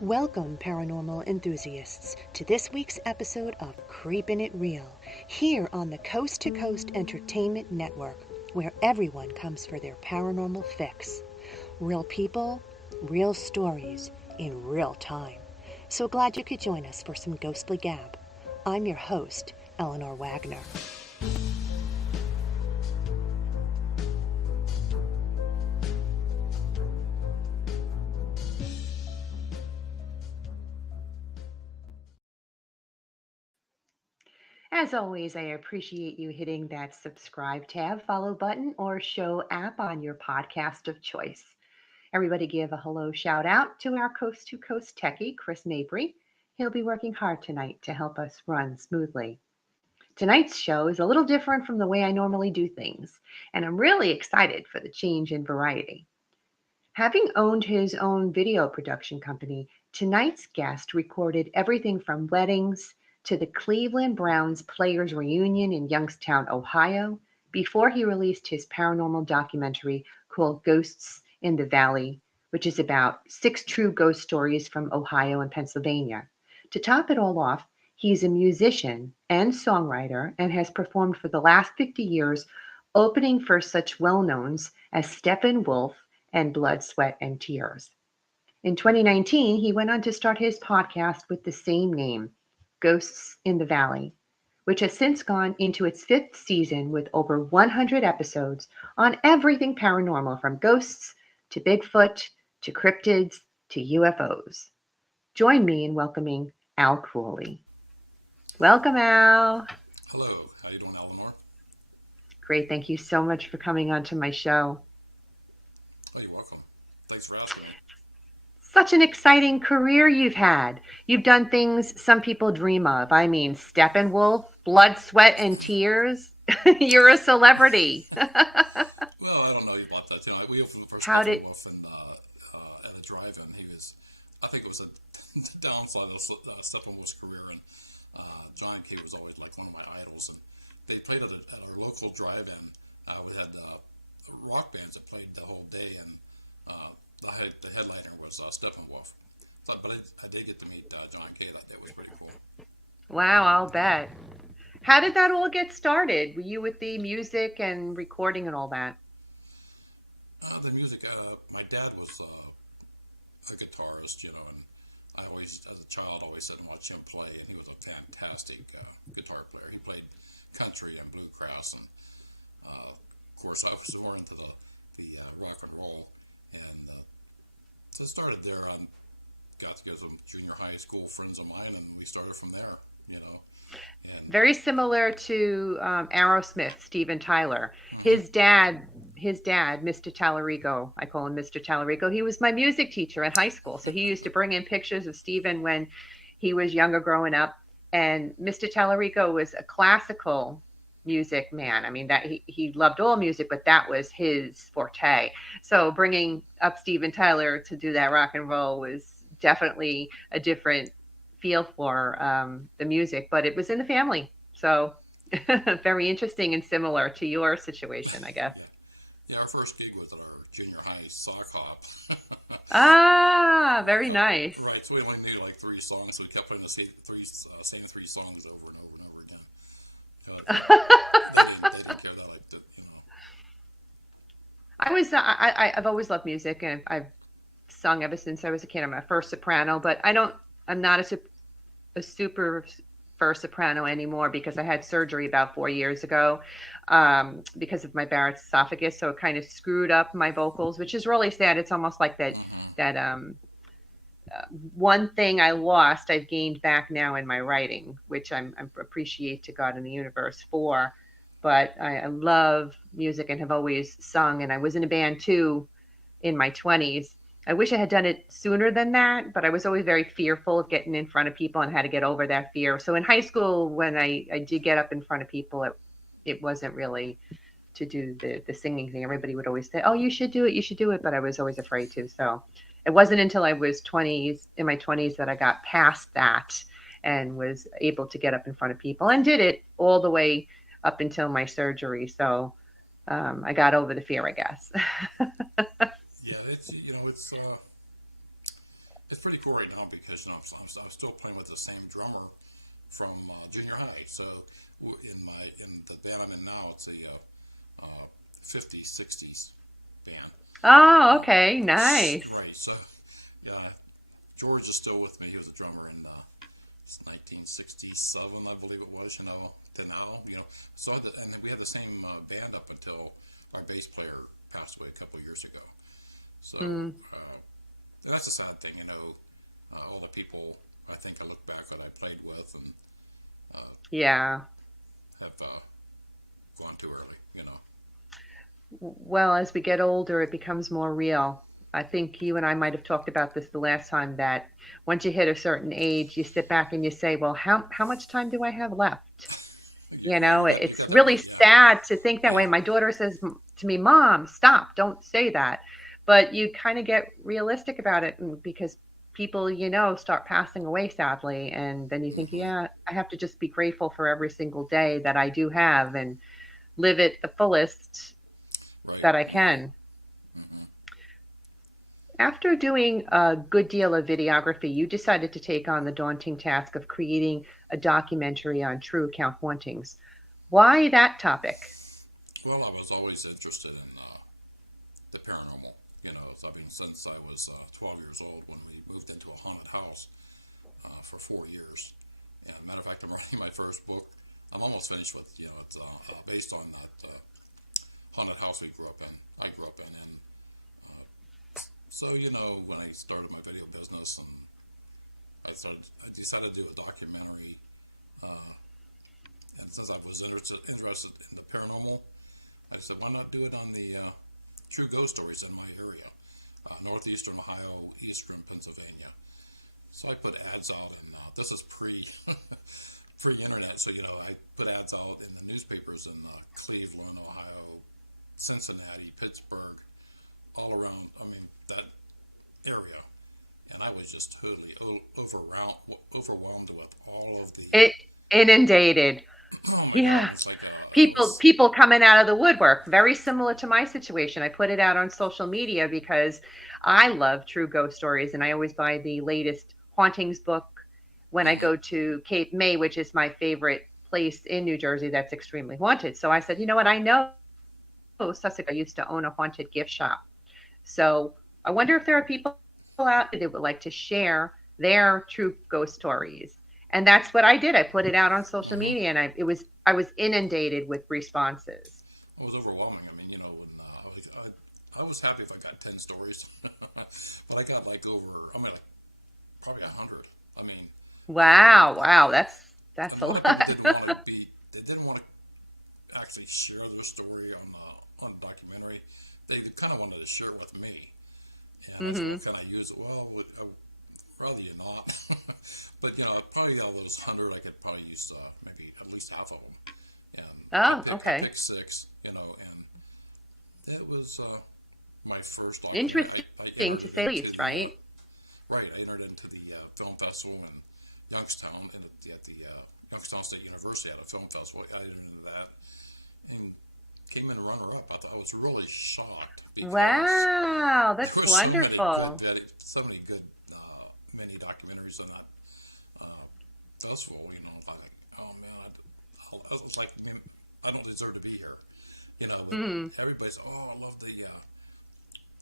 Welcome, paranormal enthusiasts, to this week's episode of Creepin It Reel, here on the Coast to Coast Entertainment Network, where everyone comes for their paranormal fix. Real people, real stories, in real time. So glad you could join us for some ghostly gab. I'm your host, Eleanor Wagner. As always, I appreciate you hitting that subscribe tab, follow button, or show app on your podcast of choice. Everybody give a hello shout out to our coast to coast techie, Chris Mabry. He'll be working hard tonight to help us run smoothly. Tonight's show is a little different from the way I normally do things, and I'm really excited for the change in variety. Having owned his own video production company, tonight's guest recorded everything from weddings to the Cleveland Browns Players Reunion in Youngstown, Ohio, before he released his paranormal documentary called Ghosts in the Valley, which is about 6 true ghost stories from Ohio and Pennsylvania. To top it all off, he's a musician and songwriter and has performed for the last 50 years, opening for such well-knowns as Steppenwolf and Blood, Sweat, and Tears. In 2019, he went on to start his podcast with the same name, Ghosts in the Valley, which has since gone into its 5th season with over 100 episodes on everything paranormal, from ghosts to Bigfoot to cryptids to UFOs. Join me in welcoming Al Cooley. Welcome, Al. Hello. How you doing, Eleanor? Great. Thank you so much for coming on to my show. Oh, you're welcome. Thanks for asking me. Such an exciting career you've had. You've done things some people dream of. I mean, Steppenwolf, Blood, Sweat, and Tears. You're a celebrity. Well, I don't know about that. You know, we opened for Steppenwolf and at a drive-in. I think it was a downside of Steppenwolf's career, and John K was always like one of my idols. And they played at our local drive-in. We had rock bands that played the whole day, and the headliner was Steppenwolf. But I did get to meet John K. That day. It was pretty cool. Wow, I'll bet. How did that all get started? Were you with the music and recording and all that? The music, my dad was a guitarist, you know, and I always, as a child, always said and watch him play, and he was a fantastic guitar player. He played country and bluegrass, and of course, I was more into the rock and roll, and so I started there. Got to go to some junior high school friends of mine, and we started from there, you know. And very similar to Aerosmith, Steven Tyler. Mm-hmm. His dad, Mr. Tallarico, I call him Mr. Tallarico. He was my music teacher in high school, so he used to bring in pictures of Steven when he was younger, growing up. And Mr. Tallarico was a classical music man. I mean, that he loved all music, but that was his forte. So bringing up Steven Tyler to do that rock and roll was definitely a different feel for the music, but it was in the family. So very interesting and similar to your situation, I guess. Yeah, our first gig was at our junior high sock hop. Very nice. Right, so we only knew like 3 songs, so we kept playing the same 3 songs over and over and over again. They didn't care. They liked it, you know. I've always loved music, and I've sung ever since I was a kid. I'm a first soprano, but I'm not a super first soprano anymore because I had surgery about 4 years ago because of my Barrett's esophagus. So it kind of screwed up my vocals, which is really sad. It's almost like that one thing I lost, I've gained back now in my writing, which I appreciate to God and the universe for. But I love music and have always sung. And I was in a band too in my 20s. I wish I had done it sooner than that, but I was always very fearful of getting in front of people and had to get over that fear. So in high school, when I did get up in front of people, it wasn't really to do the singing thing. Everybody would always say, oh, you should do it. But I was always afraid to. So it wasn't until I was in my 20s that I got past that and was able to get up in front of people and did it all the way up until my surgery. So I got over the fear, I guess. Yeah, it's pretty cool right now because I'm still playing with the same drummer from junior high. So in the band I'm in now, it's a 50s, 60s band. Oh, okay, nice. Right. So yeah, George is still with me. He was a drummer in 1967, I believe it was. To now. So and then we had the same band up until our bass player passed away a couple of years ago. So Mm, and that's a sad thing. All the people I think I look back that I played with and yeah. have gone too early. Well, as we get older, it becomes more real. I think you and I might have talked about this the last time that once you hit a certain age, you sit back and you say, well, how much time do I have left? Yeah, you It's got that really right. Yeah, sad to think that way. yeah. My daughter says to me, Mom, stop, don't say that. But you kind of get realistic about it because people, start passing away sadly. And then you think, Hmm. yeah, I have to just be grateful for every single day that I do have and live it the fullest Right. that I Hmm. can. Hmm. After doing a good deal of videography, you decided to take on the daunting task of creating a documentary on true account hauntings. Why that topic? Well, I was always interested in the paranormal. Since I was 12 years old when we moved into a haunted house for 4 years. And matter of fact, I'm writing my first book. I'm almost finished with. It's based on that haunted house we grew up in. I grew up in, and so when I started my video business, and I decided to do a documentary. And since I was interested in the paranormal, I said, why not do it on the true ghost stories in my area, northeastern Ohio, eastern Pennsylvania. So I put ads out, and this is pre-internet. So I put ads out in the newspapers in Cleveland, Ohio, Cincinnati, Pittsburgh, all around. I mean that area, and I was just totally overwhelmed with all of the. It inundated. Oh my God! Yeah. It's like I People was. people coming out of the woodwork. Very similar to my situation. I put it out on social media because I love true ghost stories and I always buy the latest hauntings book when I Mhm. go to Cape May, which is my favorite place in New Jersey that's extremely haunted. So I said, you know what? I know Sussex used to own a haunted gift shop. So I wonder if there are people out there that would like to share their true ghost stories. And that's what I did. I put it out on social Mhm. media, and I was inundated with responses. It was overwhelming. I mean, when I was happy if I got 10 stories, but I got like over. I mean, like probably 100. I mean, and Wow, wow, that's and a a lot of people lot. didn't want to be. They didn't want to actually share their story on the documentary. They kind of wanted to share it with me, and I said, "Well, Hmm. can I use it?" Well, rather you not. But probably out of those 100, I could probably use maybe at least half of them. And Oh, I okay. picked six. And it was my first documentary. I Interesting entered to it say the into least, the right? right. I entered into the film festival in Youngstown, and at the Youngstown State University at a film festival. I entered into that and came in runner up. I was really shocked because Wow, there that's were wonderful. so many good mini documentaries on that festival. Like, oh man, I was like, man, I don't deserve to be here. But Hmm. everybody's, oh, I love the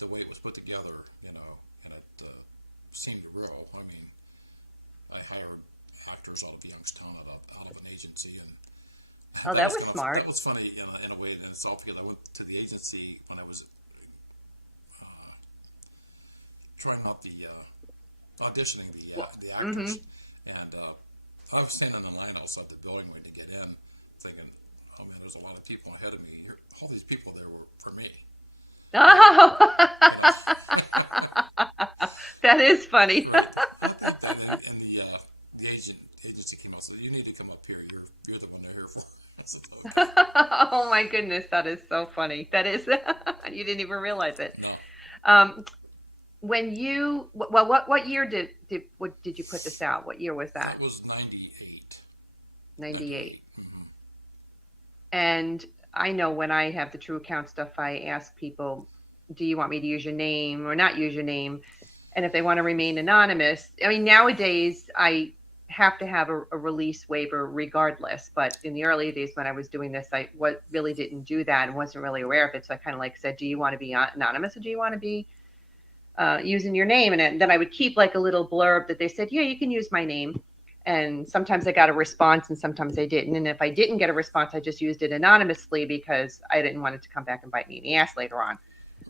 way it was put together. And it seemed real. I mean, I hired actors out of Youngstown out of an agency, and Oh, that that was was that smart. was funny in a way in itself because I went to the agency when I was trying out the auditioning the Hmm. actors, and I was standing in line outside the building waiting to get in, thinking, "Oh man, there's a lot of people ahead of me. All these people there were for me." And you know, Oh, that is funny. right? I think that, and the agency came out and said, "You need to come up here. You're the one they're here for." I said, "Okay." Oh my goodness, that is so funny. That is, you didn't even realize it. No, Um, when you, well, what year did you put this out? What year was that that? was 98. 98. 98. Mm-hmm. And I know when I have the true account stuff, I ask people, do you want me to use your name or not use your name? And if they want to remain anonymous, I mean, nowadays I have to have a release waiver regardless. But in the early days when I was doing this, really didn't do that and wasn't really aware of it. So I kind of like said, do you want to be anonymous or do you want to be using your name? And then I would keep like a little blurb that they said, yeah, you can use my name. And sometimes I got a response and sometimes I didn't. And if I didn't get a response, I just used it anonymously because I didn't want it to come back and bite me in the ass later on.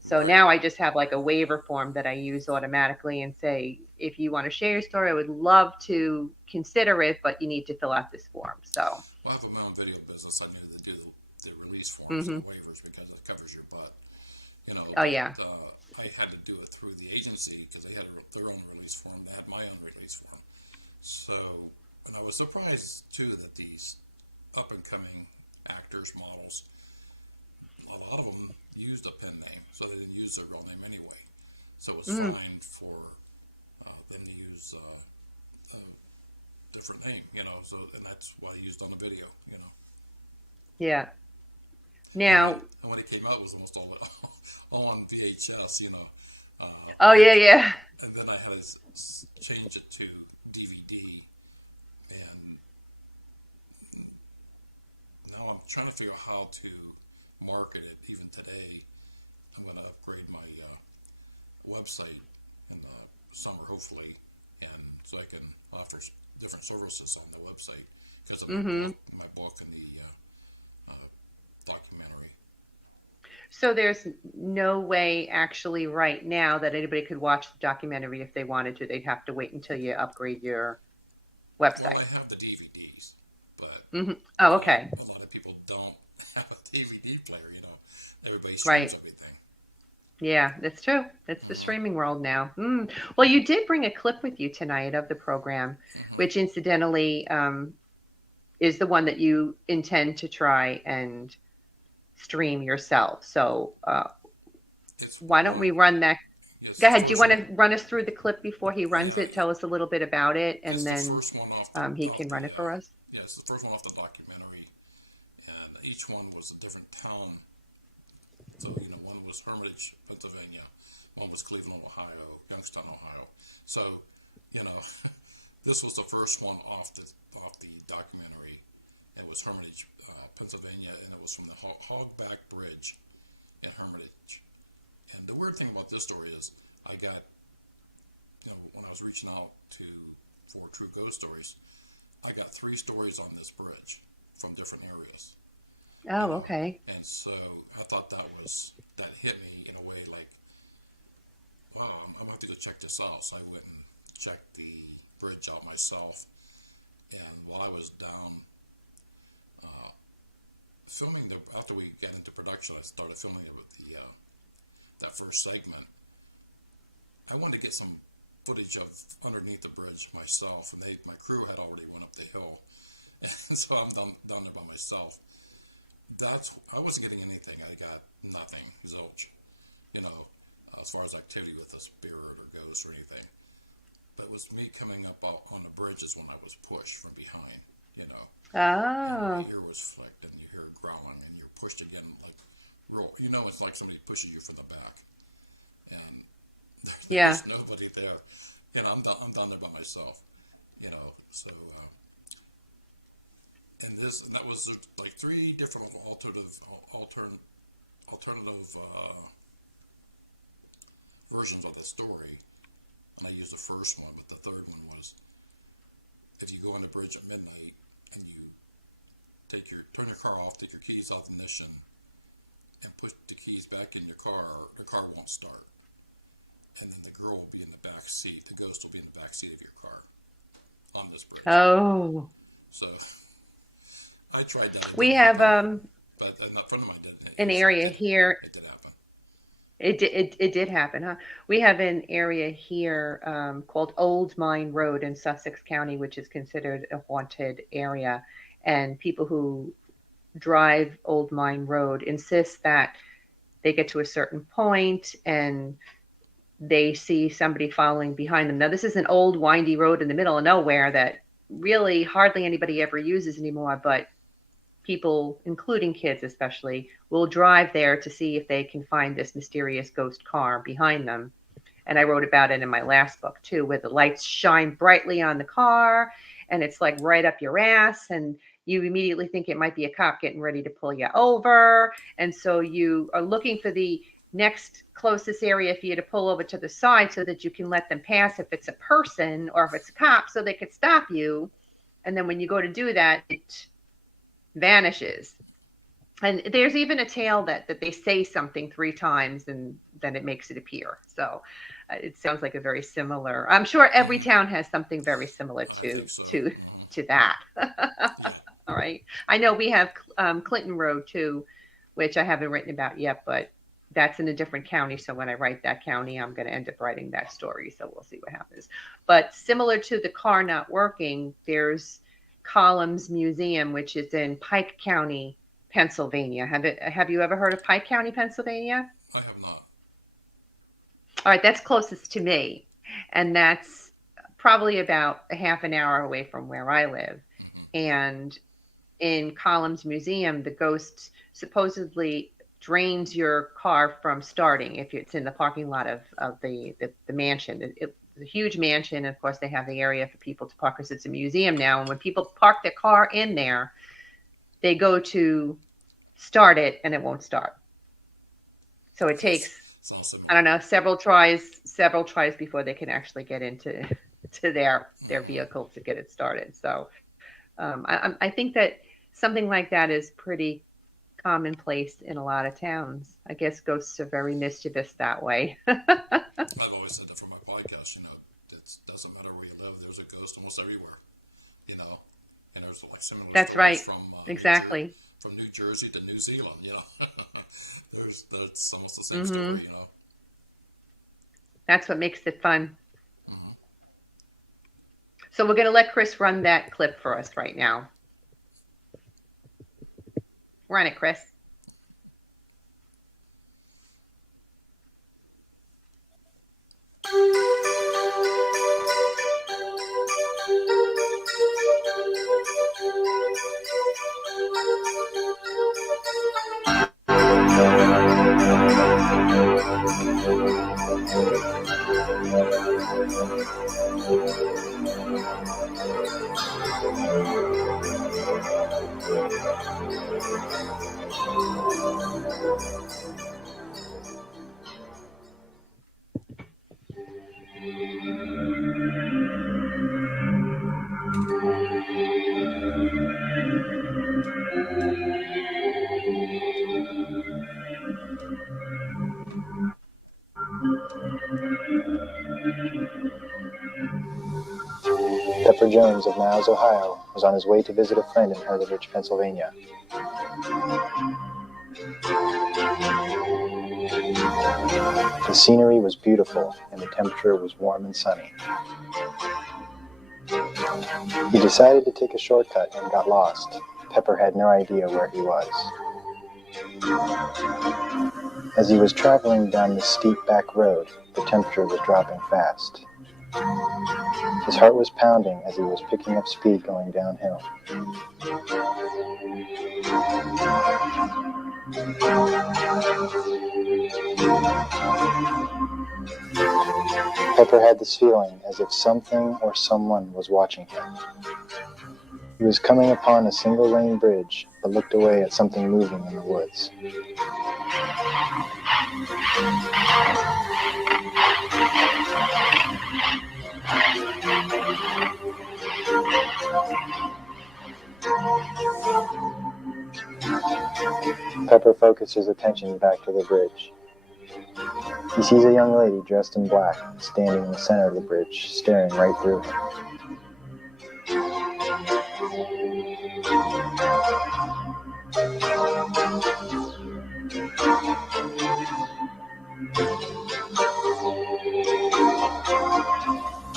So Right. now I just have like a waiver form that I use automatically and say, if you want to share your story, I would love to consider it, but you need to fill out this form. So, Well, I have my own video business. I knew to do the release forms and mm-hmm. the waivers because it covers your butt, you know. Oh, But yeah. I had to do it through the agency because they had their own release form. They had my own release form. So, and I was surprised too that these up and coming actors, models, a lot of them used a pen name, so they didn't use their real name anyway. So it was Mm, fine for them to use a different name, you know. So and that's what I used on the video, you know. yeah. And Now, when it came out, it was almost all all on VHS, you know. oh, yeah, It's yeah. and then I had to change it to DVD, and now I'm trying to figure out how to market it. Even today, I'm going to upgrade my website in the summer, hopefully, and so I can offer different services on the website because of Mm-hmm. my book, and the documentary. So there's no way actually right now that anybody could watch the documentary if they wanted to. They'd have to wait until you upgrade your Well, website. I have the DVDs, but Mm-hmm. Oh, okay. a lot of people don't have a DVD player. You know, everybody streams Right. everything. Yeah, that's true. That's the Hmm. streaming world now. Mm. Well, you did bring a clip with you tonight of the program, Hmm. which incidentally is the one that you intend to try and stream yourself. So It's why don't we one. run that? Yes, Go the ahead. Do you first want one. to run us through the clip before he runs Yeah, it? Tell us a little bit about it, it's and the then first one he off can run the. it for us. Yeah, it's the first one off the documentary, and each one was a different town. So you know, one was Hermitage, Pennsylvania, one was Cleveland, Ohio, Youngstown, Ohio. So, you know, this was the first one off the documentary. It was Hermitage, Pennsylvania, and it was from the Hogback Bridge in Hermitage. And the weird thing about this story is, I got, you know, when I was reaching out to for true ghost stories, I got three stories on this bridge from different areas, you Oh, know. okay. And so I thought that hit me in a way like, wow, I'm gonna have to go check this out. So I went and checked the bridge out myself. And while I was down filming after we got into production, I started filming it with the that first segment. I wanted to get some footage of underneath the bridge myself, and my crew had already went up the hill, and so I'm down there by myself. I wasn't getting anything. I got nothing, zilch, you know, as far as activity with a spirit or ghost or anything. But it was me coming up on the bridges when I was pushed from behind, you know, and my Oh, ear was flicked, and you hear growling, and you're pushed again, like real. You know, it's like somebody pushes you from the back, and yeah. there's nobody there. You know, I'm down there by myself. You know, so and that was like three different alternative versions of the story, and I used the first one, but the third one was if you go on the bridge at midnight and you turn your car off, take your keys out of the ignition, and put the keys back in your car, the car won't start. And then the girl will be in the back seat. The ghost will be in the back seat of your car on this bridge. Oh, So I tried that. It we didn't have happen. But a friend of mine did. And an he said area here. it did happen. It did happen, huh? We have an area here called Old Mine Road in Sussex County, which is considered a haunted area. And people who drive Old Mine Road insist that they get to a certain point and they see somebody following behind them. Now, this is an old, windy road in the middle of nowhere that really hardly anybody ever uses anymore, but people, including kids especially, will drive there to see if they can find this mysterious ghost car behind them. And I wrote about it in my last book too, where the lights shine brightly on the car and it's like right up your ass, and you immediately think it might be a cop getting ready to pull you over. And so you are looking for the next closest area for you to pull over to the side so that you can let them pass if it's a person or if it's a cop so they could stop you. And then when you go to do that, it vanishes. And there's even a tale that they say something three times and then it makes it appear. So it sounds like a very similar. I'm sure every Hmm. town has something very similar I think so. to Hmm. to that. Yeah. All right. I know we have Clinton Road too, which I haven't written about yet, but that's in a different county. So when I write that county, I'm going to end up writing that story. So we'll see what happens. But similar to the car not working, there's Columns Museum, which is in Pike County, Pennsylvania. Have you ever heard of Pike County, Pennsylvania? I have not. All right, that's closest to me, and that's probably about a half an hour away from where I live. Hmm. And in Columns Museum, the ghost supposedly drains your car from starting if it's in the parking lot of the mansion. It's a huge mansion. And of course, they have the area for people to park because it's a museum now. And when people park their car in there, they go to start it and it won't start. So it Sounds takes, sounds I similar. don't know, several tries before they can actually get into to their Hmm. vehicle to get it started. So I think that something like that is pretty commonplace in a lot of towns. I guess ghosts are very mischievous that way. I've always said that for my podcast. It doesn't matter where you live. There's a ghost almost everywhere. You know, and there's like similar That's stories right. from Exactly. from New Jersey to New Zealand. There's that's almost the same Hmm. story. That's what makes it fun. Hmm. So we're going to let Chris run that clip for us right now. Run it, Chris. Pepper Jones of Niles, Ohio, was on his way to visit a friend in Heritage, Pennsylvania. The scenery was beautiful and the temperature was warm and sunny. He decided to take a shortcut and got lost. Pepper had no idea where he was. As he was traveling down the steep back road, the temperature was dropping fast. His heart was pounding as he was picking up speed going downhill. Pepper had this feeling as if something or someone was watching him. He was coming upon a single-lane bridge, but looked away at something moving in the woods. Pepper focused his attention back to the bridge. He sees a young lady dressed in black, standing in the center of the bridge, staring right through him.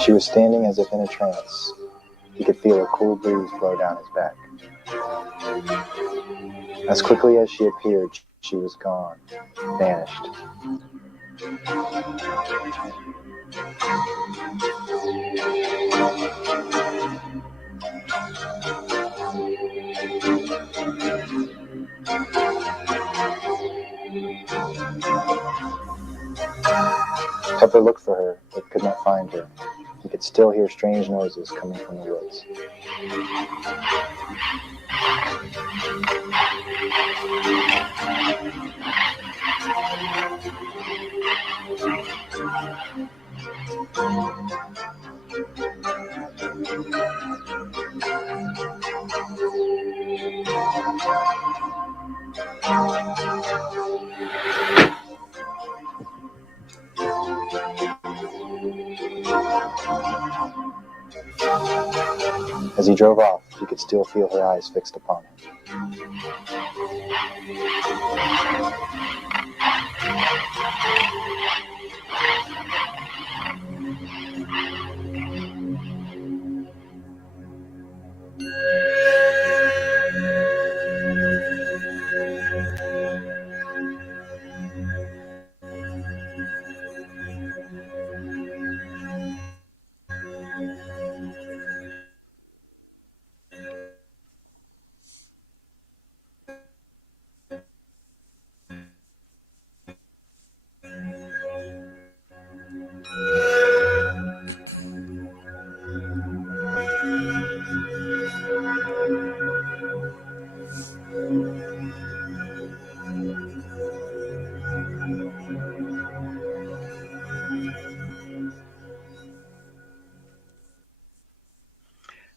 She was standing as if in a trance. He could feel a cool breeze blow down his back. As quickly as she appeared, she was gone, vanished. Pepper looked for her, but could not find her. He could still hear strange noises coming from the woods. As he drove off, he could still feel her eyes fixed upon him.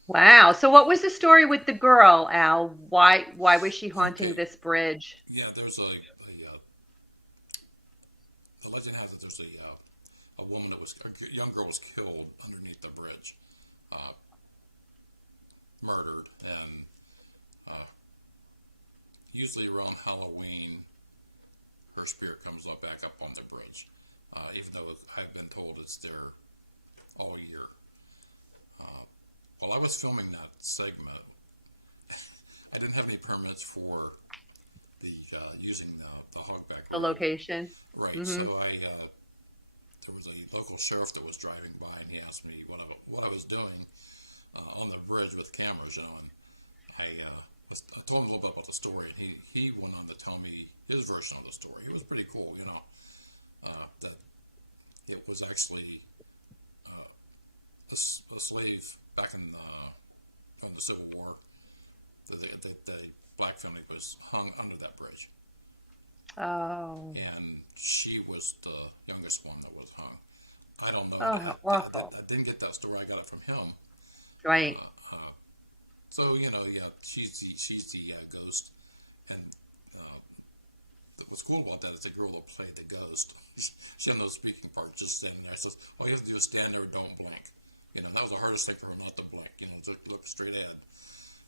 Wow. So what was the story with the girl, Al? Why was she haunting Okay, this bridge? yeah, there's the legend has it there's a woman that was a young girl was killed underneath the bridge, uh, murdered, and uh, usually around Halloween, her spirit comes up back up on the bridge, even though I've been told it's there all year. While I was filming that segment, I didn't have any permits for the using the Hogback The Road. location? Right. Mm-hmm. So I there was a local sheriff that was driving by, and he asked me what I was doing on the bridge with cameras, and I told him a little bit about the story, and he went on to tell me his version of the story. It was pretty cool, that it was actually a slave back in the Civil War. The black family was hung under that bridge, Oh. and she was the youngest one that was hung. I don't know. Oh, how awful. I didn't get that story. I got it from him. Right. So yeah, she's the ghost, and uh, what's cool about that is the girl that played the ghost. She had no speaking part, just standing there. Says, "All you have to do is stand there and don't blink." That was the hardest thing for her, not to blink. To look straight ahead.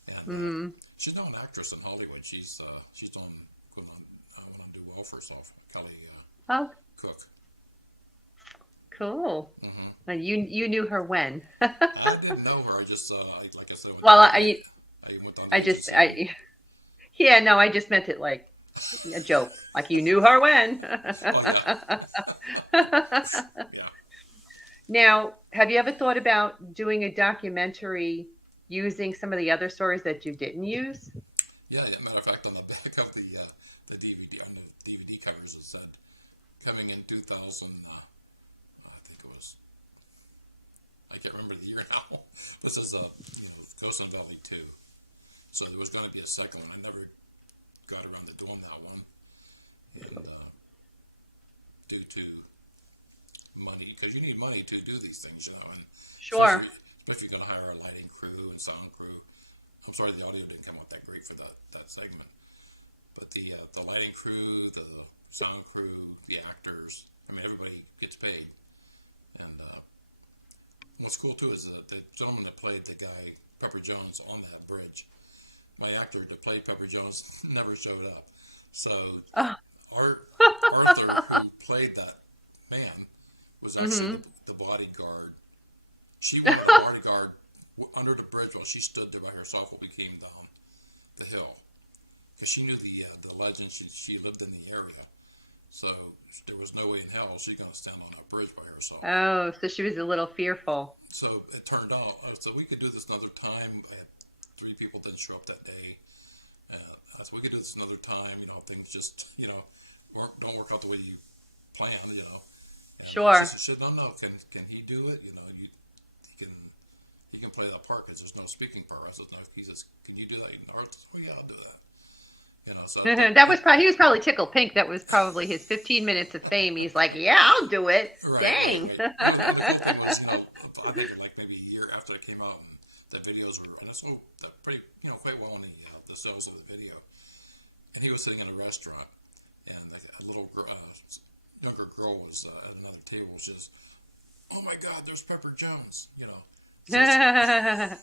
And Mm-hmm. she's now an actress in Hollywood. She's on going on went on to do well for herself. Kelly Oh, Cook. cool. Hmm. You knew her when? I didn't know her. I just like I said, Well, I went down to I the just agency. And, yeah, no, I just meant it like a joke. Like you knew her when. oh yeah, yeah, Now, have you ever thought about doing a documentary using some of the other stories that you didn't use? yeah. Matter of fact, on the back of the DVD on the DVD covers, it said coming in 2000. I think it was. I can't remember the year now. But it says Ghost in the Valley 2. So there was going to be a second one. I never got around to doing that one, and due to money, because you need money to do these things, and Sure. especially if you're going to hire a lighting crew and sound crew. I'm sorry the audio didn't come out that great for that segment, but the lighting crew, the sound crew, the actors, I mean everybody gets paid, and what's cool too is that the gentleman that played the guy Pepper Jones on that bridge, my actor that played Pepper Jones never showed up. So Oh. Arthur, who played that man, was actually Mm-hmm. the bodyguard. She wanted a bodyguard under the bridge while she stood there by herself while we came down the hill, because she knew the legend. She lived in the area, so there was no way in hell she's going to stand on that bridge by herself. Oh, so she was a little fearful. So it turned out, so we could do this another time. I had three people didn't show up that day. I said, we could do this another time. Things just don't work out the way you planned. And she Sure. said, no. Can he do it? He can play that part because there's no speaking part. I said, no. He says, can you do that? Oh yeah, I'll do that. So That was probably he was probably tickled pink. That was probably his 15 minutes of fame. He's like, yeah, I'll do it. Dang. right. And the cool thing was, I think like maybe a year after it came out, and the videos were, and it's pretty, quite well in the sales of the video. And he was sitting in a restaurant, and like a little younger girl was at another table. She says, "Oh my God, there's Pepper Jones," So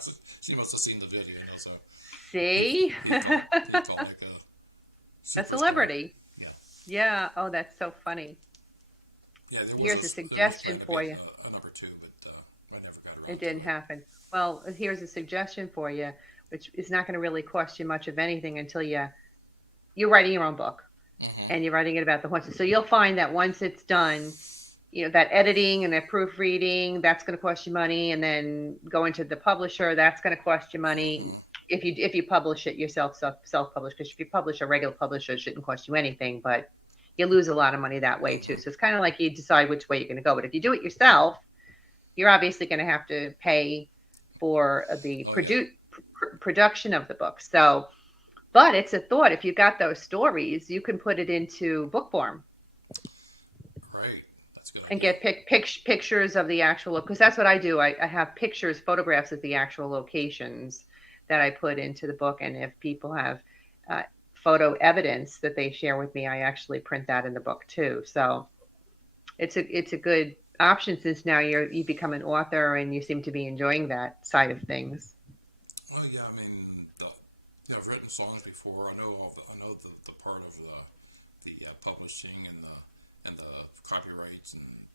so she must have seen the video, So See, he felt like a a superstar. celebrity. Yeah. Yeah. Oh, that's so funny. Yeah, there Here's a was suggestion planned to for be you. a number two, but I never got It around to didn't it. happen. Well, here's a suggestion for you, which is not going to really cost you much of anything until you're writing your own book Mm-hmm. and you're writing it about the horses. So you'll find that once it's done, that editing and that proofreading, that's going to cost you money, and then going to the publisher, that's going to cost you money. Mm-hmm. If you publish it yourself, self-publish, because if you publish a regular publisher, it shouldn't cost you anything, but you lose a lot of money that way too. Mm-hmm. So it's kind of like you decide which way you're going to go. But if you do it yourself, you're obviously going to have to pay for the Oh yeah. production of the book. So, but it's a thought. If you got those stories, you can put it into book form Right. That's a good and idea. get pictures of the actual, because that's what I do. I have pictures, photographs of the actual locations that I put into the book. And if people have uh, photo evidence that they share with me, I actually print that in the book too. So it's a good option, since now you become an author and you seem to be enjoying that side of things. Oh yeah. I mean, I've written songs before. I know the part of the publishing and the copyrights and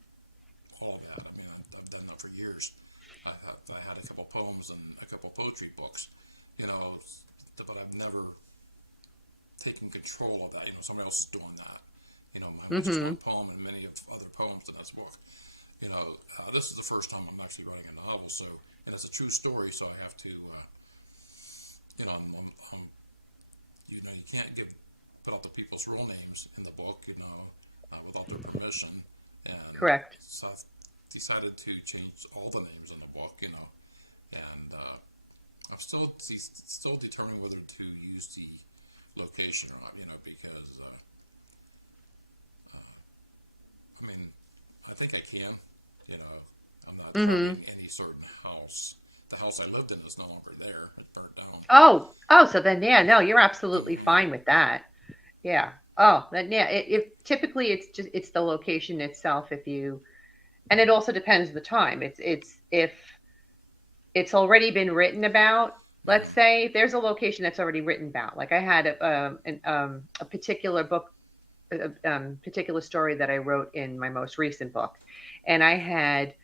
all of that. I mean, I've done that for years. I had a couple poems and a couple poetry books, you know, but I've never taken control of that. Somebody else is doing that. Mine was just one poem and many of other poems in this book. This is the first time I'm actually writing a novel, and it's a true story, so I have to, you can't put out the people's real names in the book, without their permission, and Correct. so I've decided to change all the names in the book, and I'm still determining whether to use the location or not, because I mean, I think I can, I'm not targeting any certain house. The house I lived in is no longer there; it's burnt down. Oh, so then yeah, no, you're absolutely Hmm. fine with that. Yeah. Oh, then yeah. If typically it's the location itself. And it also depends on the time. It's if it's already been written about. Let's Hmm. say there's a location that's already written about. Like I had a particular book, particular story that I wrote in my most recent book, and I had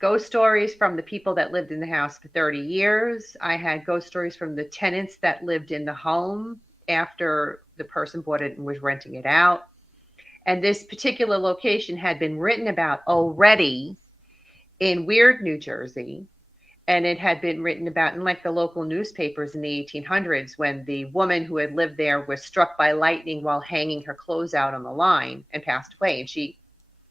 ghost stories from the people that lived in the house for 30 years. I had ghost stories from the tenants that lived in the home after the person bought it and was renting it out. And this particular location had been written about already in Weird, New Jersey. And it had been written about in like the local newspapers in the 1800s, when the woman who had lived there was struck by lightning while hanging her clothes out on the line and passed away. And she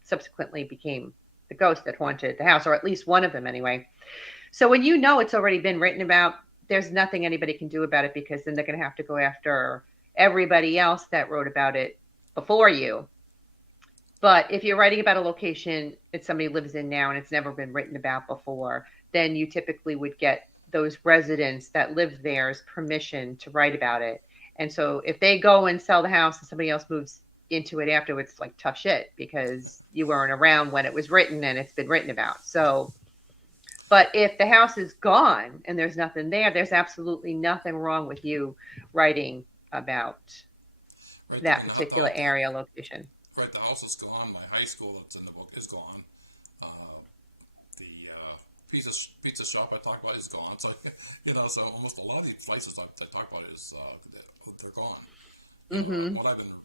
subsequently became the ghost that haunted the house, or at least one of them anyway. So when it's already been written about, there's nothing anybody can do about it, because then they're going to have to go after everybody else that wrote about it before you. But if you're writing about a location that somebody lives in now and it's never been written about before, then you typically would get those residents that lived there's permission to write about it. And so if they go and sell the house and somebody else moves into it afterwards, it's like tough shit, because you weren't around when it was written and it's been written about. So, but if the house is gone and there's nothing there, there's absolutely nothing wrong with you writing about Right. I that mean, particular area location. right. The house is gone. My high school that's in the book is gone. Uh, the pizza shop I talk about is gone. So so almost a lot of these places I talk about is they're gone. Mm-hmm. What I've been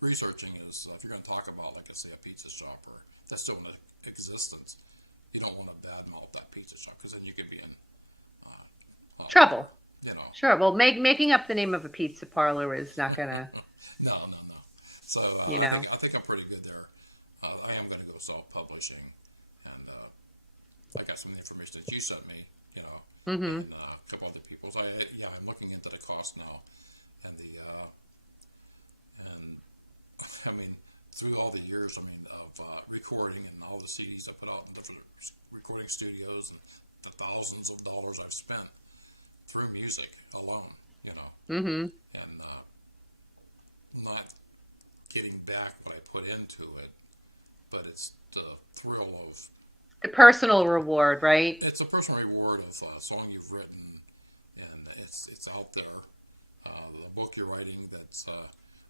researching is if you're going to talk about, like, say, a pizza shop or that's still in existence, you don't want to badmouth that pizza shop, because then you could be in hot Trouble. water. you know. Sure. Well, making up the name of a pizza parlor is not gonna, No, no, no. So you I know. think I'm pretty good there. I am going to go self-publishing, and I got some of the information that you sent me, you know, Mm-hmm. and a couple other people. So I'm looking into the cost now, and the and I mean, through all the years, I mean, of recording and all the CDs I put out in different recording studios and the thousands of dollars I've spent through music alone, you know, Mm-hmm. and not getting back what I put into it, but it's the thrill of The personal reward, right? it's a personal reward of a song you've written, and it's out there. The book you're writing that's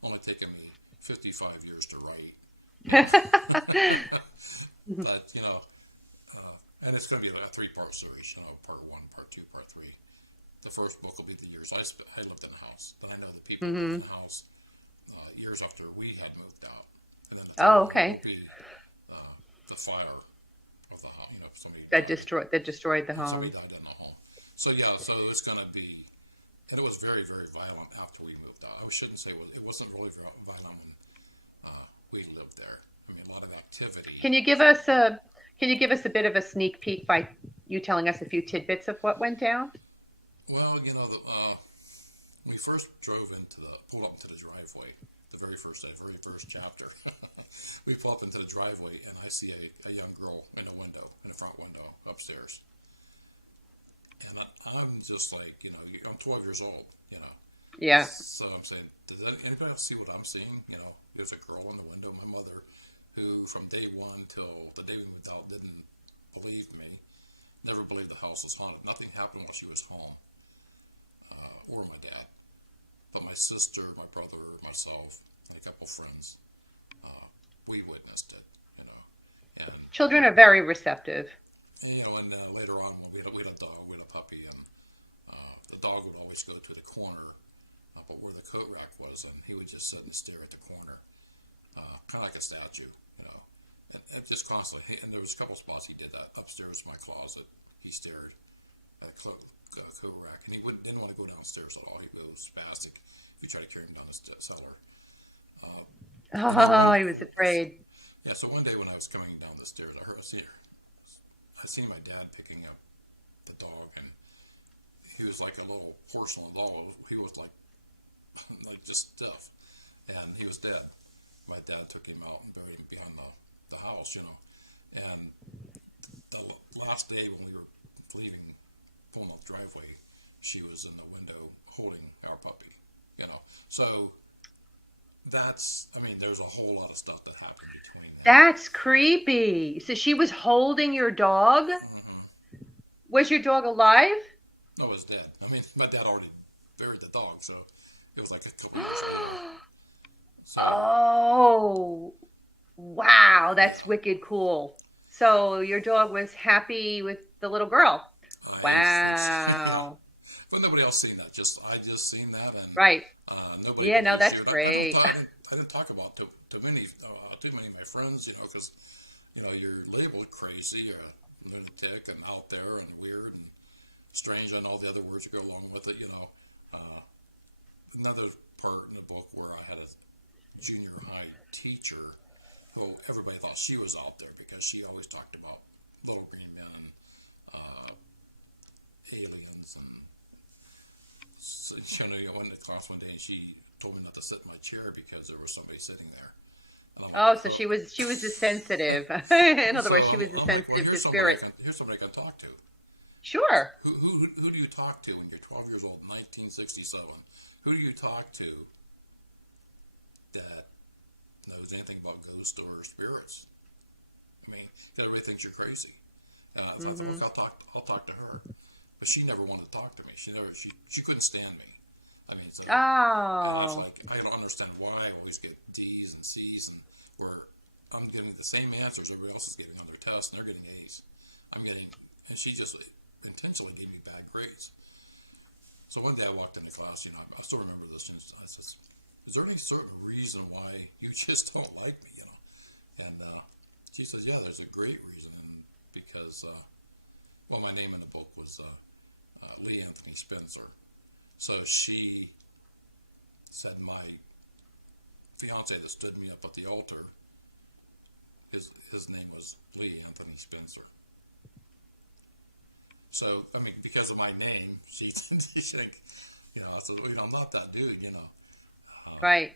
only taken me 55 years to write, you know. But you know, and it's going to be a three-part series. You know, part one, part two, part three. The first book will be the years I lived in the house. Then I know the people who lived in Mm-hmm. the house years after we had moved out, and then the third Oh, one will okay. be the fire of the house. You know, somebody That died, destroyed the and somebody home. died in the home. So yeah, so it's going to be, and it was very very violent after we moved out. I shouldn't say it wasn't really violent when we lived there. I mean, a lot of activity. Can you give us a can you give us a bit of a sneak peek by you telling us a few tidbits of what went down? Well, you know, we first pulled up into the driveway. The very first day, very first chapter, we pull up into the driveway, and I see a young girl in the window, in the front window upstairs, and I'm just like, you know, I'm 12 years old, you know, Yeah. so I'm saying, does anybody else see what I'm seeing? You know, there's a girl in the window. My mother, who from day one till the day we moved out didn't believe me, never believed the house was haunted. Nothing happened while she was home, or my dad. But my sister, my brother, myself, and a couple friends, we witnessed it, you know. And, Children are very receptive. you know, and later on, when we had a dog, we had a puppy, and the dog would always go to the corner, but where the coat rack was, and he would just sit and stare at the corner, kind of like a statue, you know. And just constantly, and there was a couple spots he did that. Upstairs in my closet, he stared at a coat rack, and he didn't want to go downstairs at all. He'd go spastic if you try to carry him down the cellar. And then Oh, he was afraid. yeah. So one day when I was coming down the stairs, I seen my dad picking up the dog, and he was like a little porcelain doll. He was like like just stiff, and he was dead. My dad took him out and buried him behind the house, you know. And the last day when we were leaving, pulling up the driveway, she was in the window holding our puppy, you know. So I mean, there's a whole lot of stuff that happened between then. That's creepy. So she was holding your dog? Hmm. Was your dog alive? No, it was dead. I mean, my dad already buried the dog, so it was like a couple years later. So, Oh, wow, that's yeah, wicked cool. So your dog was happy with the little girl. I think so. Yeah. Wow. But nobody else seen that. Just I just seen that, and Right. nobody Yeah, no, believes that's you. And great. I didn't talk about too many of my friends, you know, because you know you're labeled crazy or a lunatic and out there and weird and strange and all the other words that go along with it. You know, uh, another part in the book where I had a junior high teacher who everybody thought she was out there because she always talked about little green men and uh, aliens and so, you know, I went to class one day and she told me not to sit in my chair because there was somebody sitting there, and I'm like, Oh, so oh, she was a sensitive. In other so words, she was a I'm like, well, sensitive to spirits. here's somebody I can talk to. Sure. Who do you talk to when you're 12 years old, 1967? Who do you talk to that knows anything about ghosts or spirits? I mean, 'cause everybody thinks you're crazy. So I thought, Mm-hmm. okay, I'll talk to her, but she never wanted to talk to me. She couldn't stand me. I mean, so and I was Oh. like, I don't understand why I always get D's and C's, and where I'm getting the same answers everybody else is giving on their tests, and they're getting A's. And she just intentionally gave me bad grades. So one day I walked into class, you know, I still remember this, and I says, "Is there any certain reason why you just don't like me?" You know, and she says, "Yeah, there's a great reason, and because well, my name in the book was Lee Anthony Spencer, So she said my fiance that stood me up at the altar, his name was Lee Anthony Spencer. So I mean, because of my name, she think, I said, I'm not that dude, Right.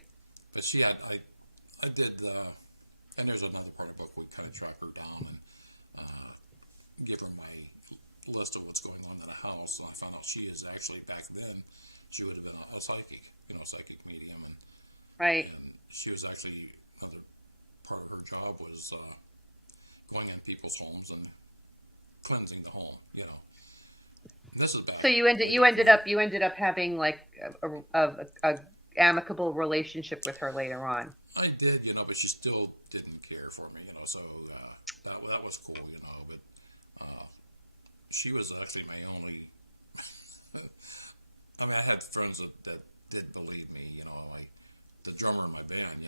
But she had I did, and there's another part of the book we kind of track her down and give her my list of what's going on in the house, and I found out she is actually back then she would have been a psychic, psychic medium, Right. and she was actually another part of her job was going in people's homes and cleansing the home. And this is So back you ended way you back ended when. up you ended up having like a amicable relationship with her later on. I did, but she still didn't care for me, So that was cool, But uh, she was actually my only. I mean, I had friends that did believe me, Like the drummer in my band,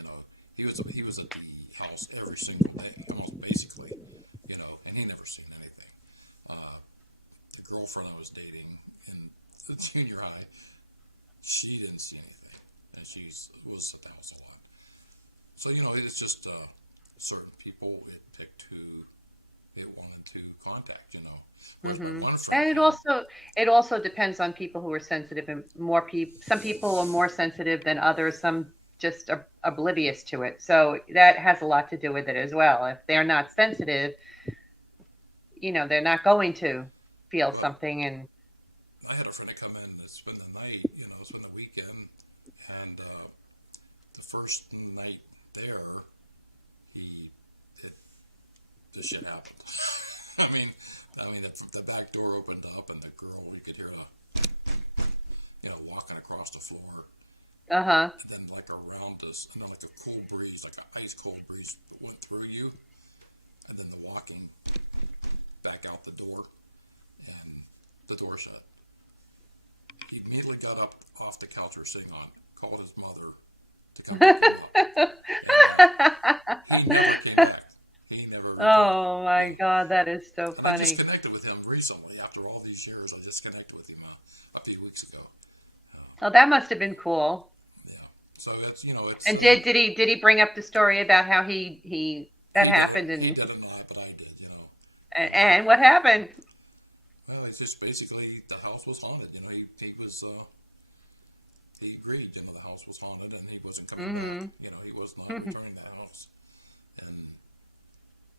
he was at the house every single day, almost basically, and he never seen anything. Uh, the girlfriend I was dating in the junior high, she didn't see anything, and she was at the house a lot. So it's just certain people it picked who it wanted to contact. Whereas my one friend And came. it also depends on people who are sensitive, and more people. Some people are more sensitive than others. Some just are oblivious to it. So that has a lot to do with it as well. If they're not sensitive, they're not going to feel Well, something. And I had a friend that come in and spend the night, spend the weekend, and the first night there, he it the shit happened. I mean, the back door opened up and the girl you could hear walking across the floor, uh-huh. and then like around us, and then like a cool breeze, like an ice cold breeze went through you, and then the walking back out the door, and the door shut. He immediately got up off the couch we were sitting on, called his mother to come pick him up, and he never came back. He never returned. Oh my Yeah. God, that is so And I just funny. connected with him recently. After all these years, I just connected with him a few weeks ago. Oh, that must have been cool. Yeah. So that's it's And did he bring up the story about how he that he did it. happened, He didn't not, but I did. And and what happened? well, it's just basically the house was haunted. He was he agreed. The house was haunted, and he wasn't coming back. Mm-hmm. He was not returning that house, and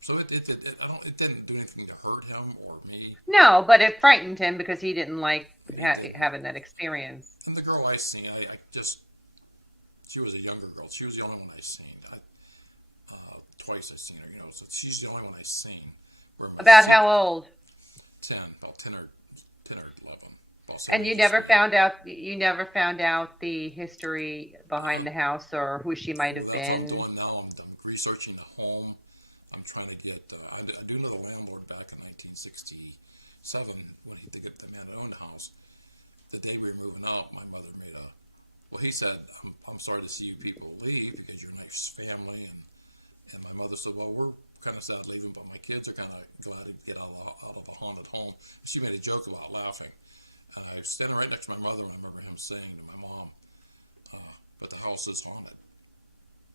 so it didn't do anything to hurt him or me. No, but it frightened him because he didn't like He didn't. having that experience. And the girl I seen, I just she was a younger girl. She was the only one I seen. Twice I seen her. So she's the only one I seen. Where my About how old? 10, about 10 or 11, about same And age as me. you never found out the history behind Uh, the house or who she might well, have that's what I'm been. doing now. I'm researching the home. I'm trying to get. I do know the landlord back in 1967 when he did get the man that owned the house. The day we were moving out, my mother made a. Well, he said, I'm sorry to see you people leave because you're a nice family, and my mother said, well, we're kind of sad leaving, but my kids are kind of glad to get out of a haunted home. And she made a joke about laughing, and I was standing right next to my mother, and I remember him saying to my mom, "But the house is haunted,"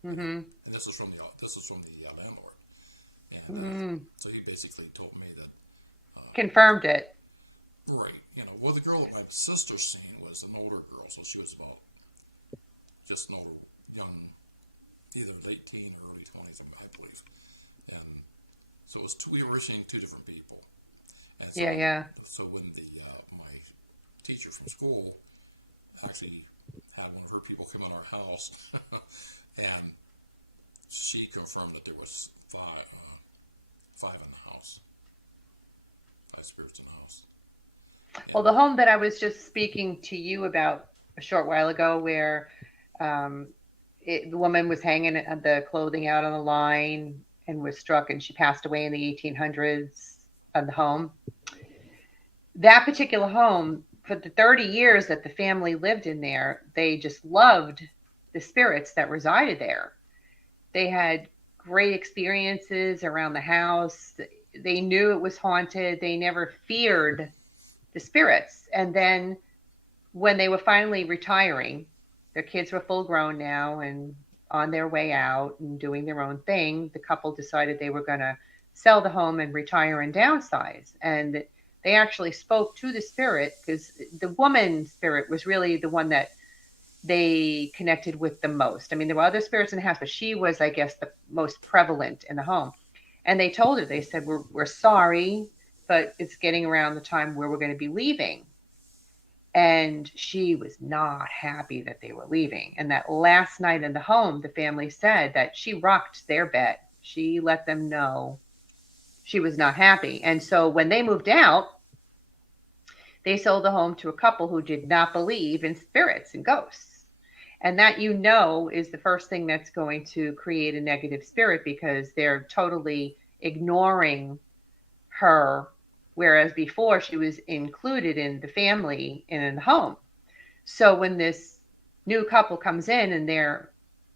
Mm-hmm. and this was from the landlord, and Mm-hmm. so he basically told me that. Confirmed it. Right, well, the girl that my sister seen was an older girl, so she was about just an older, young, either late teen or early 20s, I believe. And so it was we were seeing two different people. And so Yeah, yeah. when the my teacher from school actually had one of her people come in our house, and she confirmed that there was five in the house, five spirits in the house. Well, the And home that I was just speaking to you about a short while ago, where um, the woman was hanging the clothing out on the line and was struck, and she passed away in the 1800s of the home. That particular home, for the 30 years that the family lived in there, they just loved the spirits that resided there. They had great experiences around the house. They knew it was haunted. They never feared the spirits. And then when they were finally retiring, their kids were full grown now and on their way out and doing their own thing. The couple decided they were going to sell the home and retire and downsize. And they actually spoke to the spirit, because the woman spirit was really the one that they connected with the most. I mean, there were other spirits in the house, but she was, I guess, the most prevalent in the home. And they told her, they said, we're sorry, but it's getting around the time where we're going to be leaving. And she was not happy that they were leaving. And that last night in the home, the family said that she rocked their bed. She let them know she was not happy. And so when they moved out, they sold the home to a couple who did not believe in spirits and ghosts. And that, is the first thing that's going to create a negative spirit, because they're totally ignoring her, whereas before she was included in the family and in the home. So when this new couple comes in and they're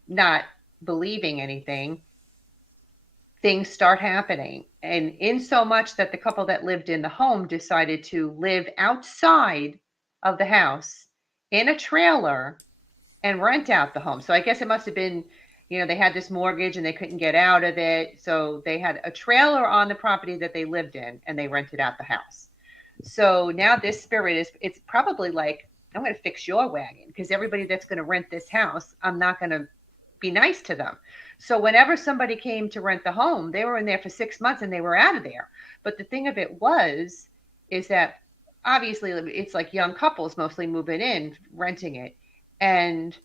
not believing anything, things start happening. And in so much that the couple that lived in the home decided to live outside of the house in a trailer and rent out the home. So I guess it must have been, they had this mortgage and they couldn't get out of it. So they had a trailer on the property that they lived in and they rented out the house. So now this spirit it's probably like, I'm going to fix your wagon, because everybody that's going to rent this house, I'm not going to be nice to them. So whenever somebody came to rent the home, they were in there for 6 months and they were out of there. But the thing of it is that obviously it's like young couples mostly moving in, renting it. And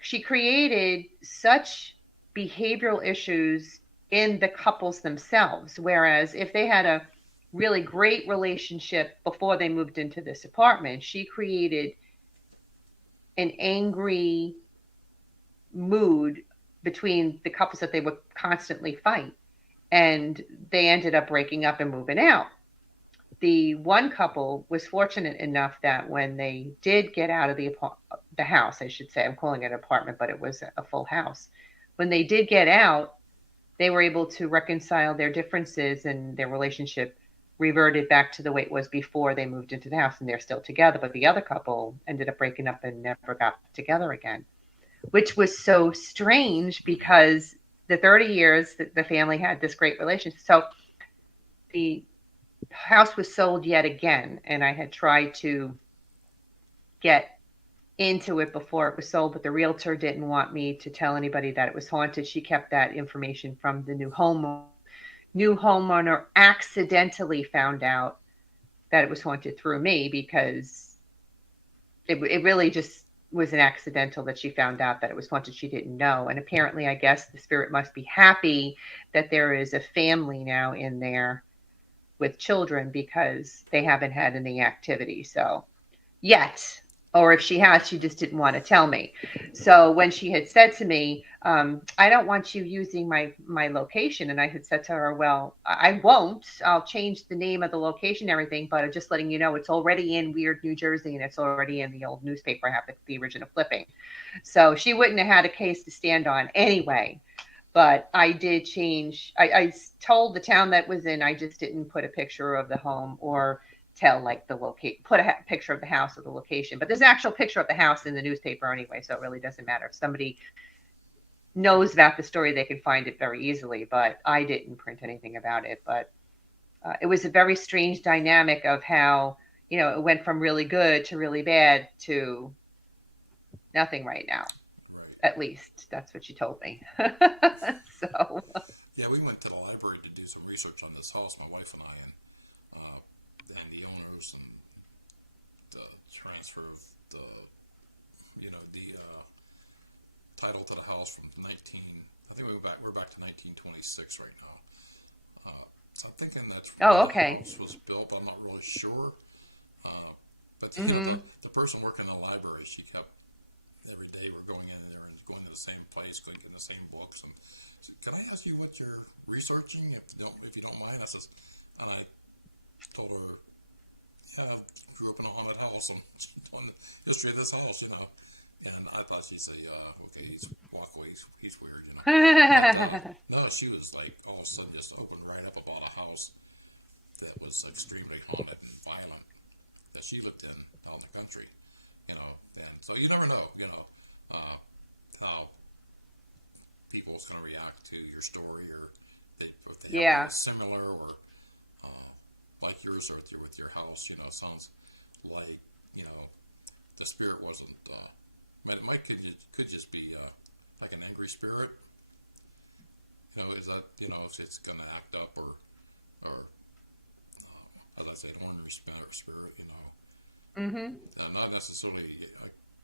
she created such behavioral issues in the couples themselves. Whereas if they had a really great relationship before they moved into this apartment, she created an angry mood between the couples that they would constantly fight. And they ended up breaking up and moving out. The one couple was fortunate enough that when they did get out of the house, I should say, I'm calling it an apartment, but it was a full house. When they did get out, they were able to reconcile their differences, and their relationship reverted back to the way it was before they moved into the house, and they're still together. But the other couple ended up breaking up and never got together again, which was so strange, because the 30 years that the family had this great relationship. So the house was sold yet again, and I had tried to get into it before it was sold, but the realtor didn't want me to tell anybody that it was haunted. She kept that information from the new homeowner. New homeowner accidentally found out that it was haunted through me, because it really just was an accidental that she found out that it was haunted. She didn't know. And apparently, I guess the spirit must be happy that there is a family now in there with children, because they haven't had any activity. So yet, or if she has, she just didn't want to tell me. So when she had said to me, I don't want you using my location. And I had said to her, well, I won't. I'll change the name of the location and everything, but I'm just letting you know it's already in Weird, New Jersey, and it's already in the old newspaper. I have the original clipping. So she wouldn't have had a case to stand on anyway. But I did change. I told the town that was in, I just didn't put a picture of the home or tell like the put a picture of the house or the location. But there's an actual picture of the house in the newspaper anyway, so it really doesn't matter. If somebody knows about the story, they can find it very easily. But I didn't print anything about it. But it was a very strange dynamic of how, it went from really good to really bad to nothing right now. Right. At least that's what she told me. So Yeah, we went to the library to do some research on this house, my wife and I, and the owners, and the transfer of the title to the house from 19. I think we're back to 1926 right now. So I'm thinking that's when the house was built, but I'm not really sure. But the person working in the library, she kept, every day we're going in there and going to the same place, going to the same books. And so, can I ask you what you're researching, if you don't mind? And I told her, yeah, I grew up in a haunted house, and she told the history of this house, And I thought she'd say, okay, he's walk away, he's weird, But no, she was like, all of a sudden just opened right up about a house that was extremely haunted and violent that she lived in out in the country. And so you never know, uh, how people's going to react to your story, or if they have one Yeah. that's similar, or like yours, or with your house. Sounds like the spirit wasn't. It might could just be like an angry spirit. Is that if it's going to act up, or as I say, an ornery spirit. Mm-hmm. Not necessarily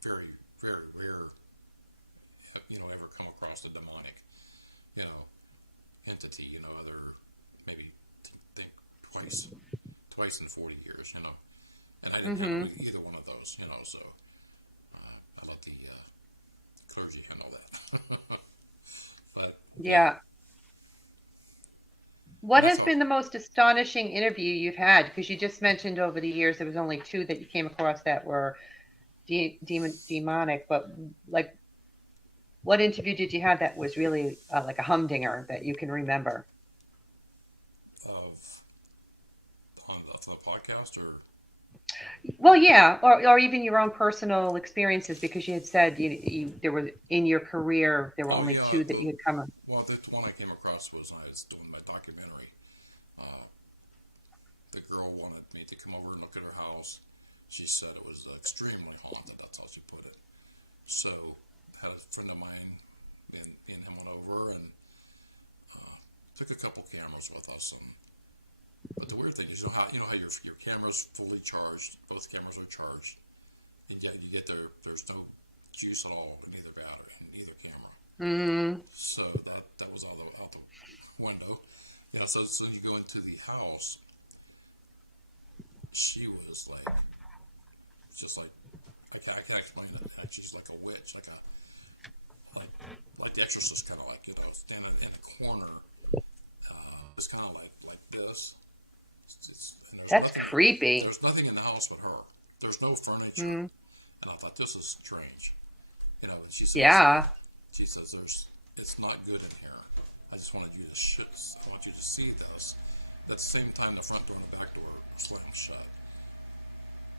very very rare. Ever come across a demonic, you know, entity. Other maybe think twice in 40 years. And I didn't handle Mm-hmm. either one of those. So I let the clergy handle that. But yeah, Yeah. What and that's has how. been the most astonishing interview you've had? Because you just mentioned over the years there was only two that you came across that were demonic, but like, what interview did you have that was really like a humdinger that you can remember? Of on the podcast, or Well, yeah, or even your own personal experiences, because you had said there was in your career there were oh only yeah, two that you had come. well, the one I came across was when I was doing my documentary. Uh, the girl wanted me to come over and look at her house. She said it was extremely haunted. That's how she put it. So had a friend of mine, me and him went over and took a couple cameras with us. And but the weird thing is, you know how your camera's fully charged. Both cameras are charged, and yet you get there's no juice at all in either battery in either camera. Mm, So that was out the window. So you go into the house. She was like, just like, I can't explain it. Actually, she's like a witch, like like the Exorcist, kind of like, standing in a corner. It's kind of like this. And that's creepy. there's nothing in the house but her. There's no furniture, Mm, and I thought this is strange. And yeah. she says it's not good in here. I just wanted you to I want you to see this. At the same time, the front door and the back door slammed shut,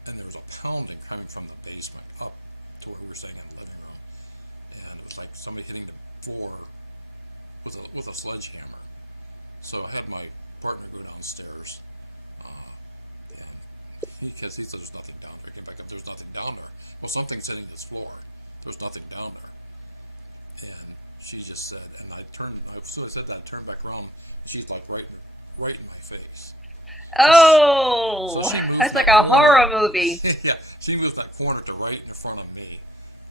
and there was a pounding coming from the basement up to where we were staying in the living room, and it was like somebody hitting the floor with a sledgehammer. So I had my partner go downstairs, and because he said there's nothing down there. I came back up, there's nothing down there. Well, something's hitting this floor. There's nothing down there, and she just said, and I turned. As soon as I said that, I turned back around, and she's like right in my face. So so Oh, she moved that's in like that a corner. horror movie. Yeah, she moved that corner to right in front of me,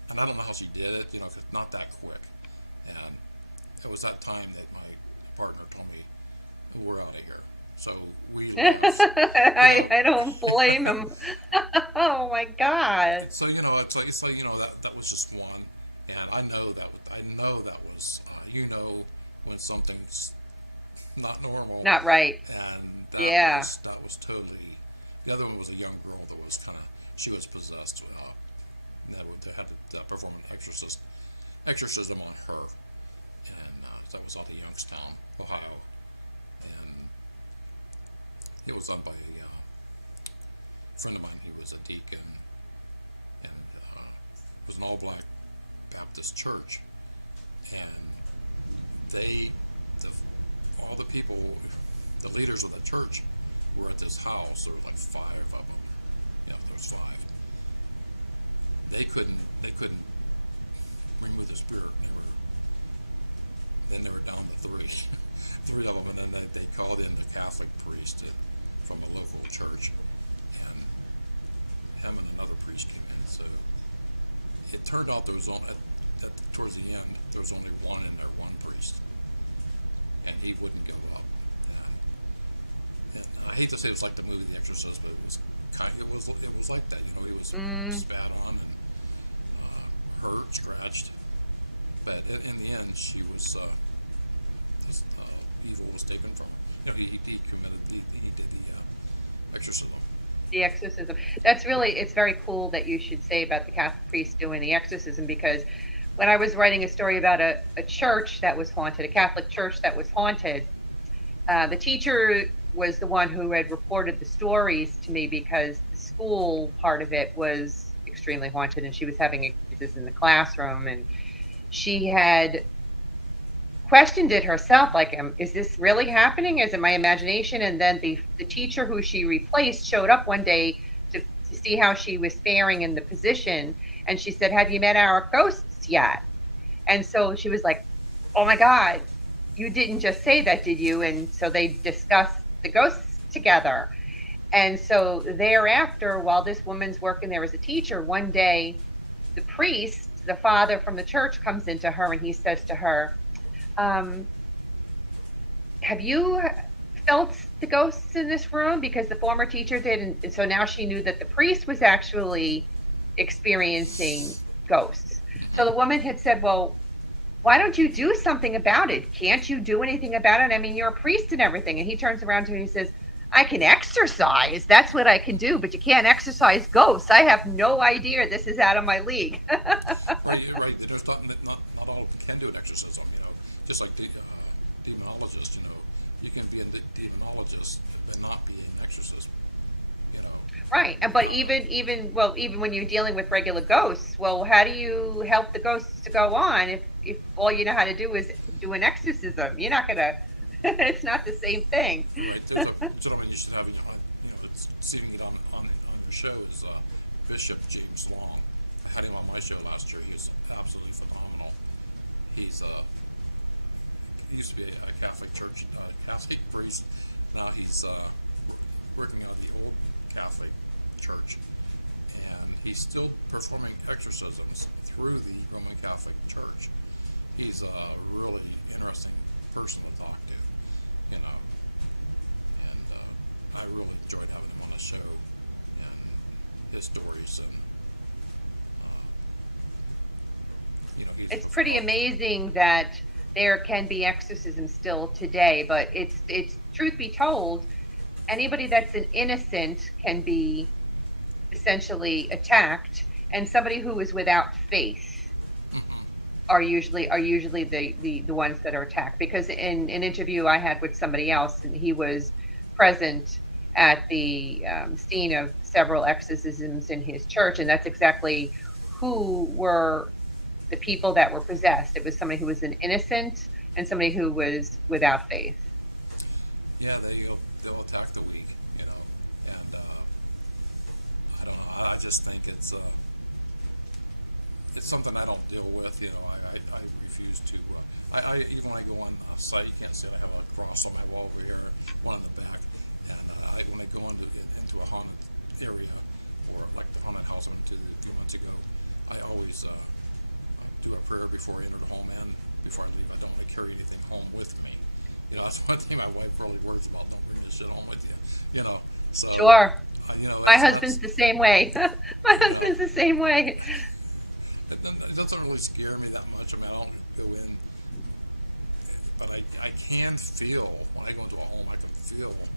and I don't know how she did it, because not that quick. And it was that time that my partner told me, we're out of here. So we left. You know. I don't blame him. Oh my God. So it's like that was just one, and I know that was when something's not normal, Not right. and Yeah. that was totally. The other one was a young girl that was she was possessed. They had to perform an exorcism on her, and that was out of Youngstown, Ohio, and it was done by a friend of mine. He was a deacon, and it was an all-black Baptist church, and they, the all the people, the leaders of the church, were at this house. There were like five of them. There was five. They couldn't remove the spirit. They were down to three, three of them, and then they called in the Catholic priest from a local church, and him and another priest came in. So it turned out there was only towards the end there was only one in there, one priest, and he wouldn't give up. And I hate to say it was like the movie The Exorcist, but it was like that. He was Mm. spat on and hurt, scratched, but in the end, she was this, evil was taken from her. He committed he did the exorcism. The exorcism. It's very cool that you should say about the Catholic priest doing the exorcism, because when I was writing a story about a church that was haunted, a Catholic church that was haunted, the teacher was the one who had reported the stories to me, because the school part of it was extremely haunted, and she was having exorcisms in the classroom, and she had questioned it herself, like, is this really happening? Is it my imagination? And then the teacher who she replaced showed up one day to see how she was faring in the position, and she said, "Have you met our ghosts yet?" And so she was like, "Oh my God, you didn't just say that, did you?" And so they discussed the ghosts together. And so thereafter, while this woman's working there as a teacher, one day the priest, the father from the church, comes into her and he says to her, um, "Have you felt the ghosts in this room?" Because the former teacher did. And so now she knew that the priest was actually experiencing ghosts. So the woman had said, "Well, why don't you do something about it? Can't you do anything about it? I mean, you're a priest and everything." And he turns around to me and he says, "I can exercise. That's what I can do, but you can't exercise ghosts. I have no idea. This is out of my league." Right. There's not all of them can do an exorcism. Just like demonologists. You can be a demonologist but not be an exorcist. Right. But even when you're dealing with regular ghosts, well, how do you help the ghosts to go on if all you know how to do is do an exorcism? You're not gonna. It's not the same thing. Right. There's a gentleman you should have it's seeing it on your show is Bishop James Long. I had him on my show last year. He was absolutely phenomenal. He used to be a Catholic church Catholic priest. Now he's working out of the old Catholic church, and he's still performing exorcisms through the Roman Catholic Church. He's a really interesting person to talk to, and I really enjoyed having him on the show and his stories, and he's. It's pretty amazing that there can be exorcisms still today, but it's truth be told, anybody that's an innocent can be essentially attacked, and somebody who is without faith are usually the ones that are attacked. Because in an interview I had with somebody else, and he was present at the scene of several exorcisms in his church, and that's exactly who were the people that were possessed. It was somebody who was an innocent and somebody who was without faith. Yeah, they'll attack the weak, and I don't know. I just think it's something I don't deal with. I refuse to. I even when I go on a site, you can't see it. I have a cross on my wall over here, one in the back, and when I go into a haunted area, or like the haunted house I went to a few months ago, I always do a prayer before I enter the home, and before I leave. I don't want to carry anything home with me. That's one thing my wife really worries about. Don't bring this shit home with you. So sure. My husband's the same way. My husband's the same way. It doesn't really scare me that much. I mean, I don't go in, but I can feel when I go into a home. I can feel,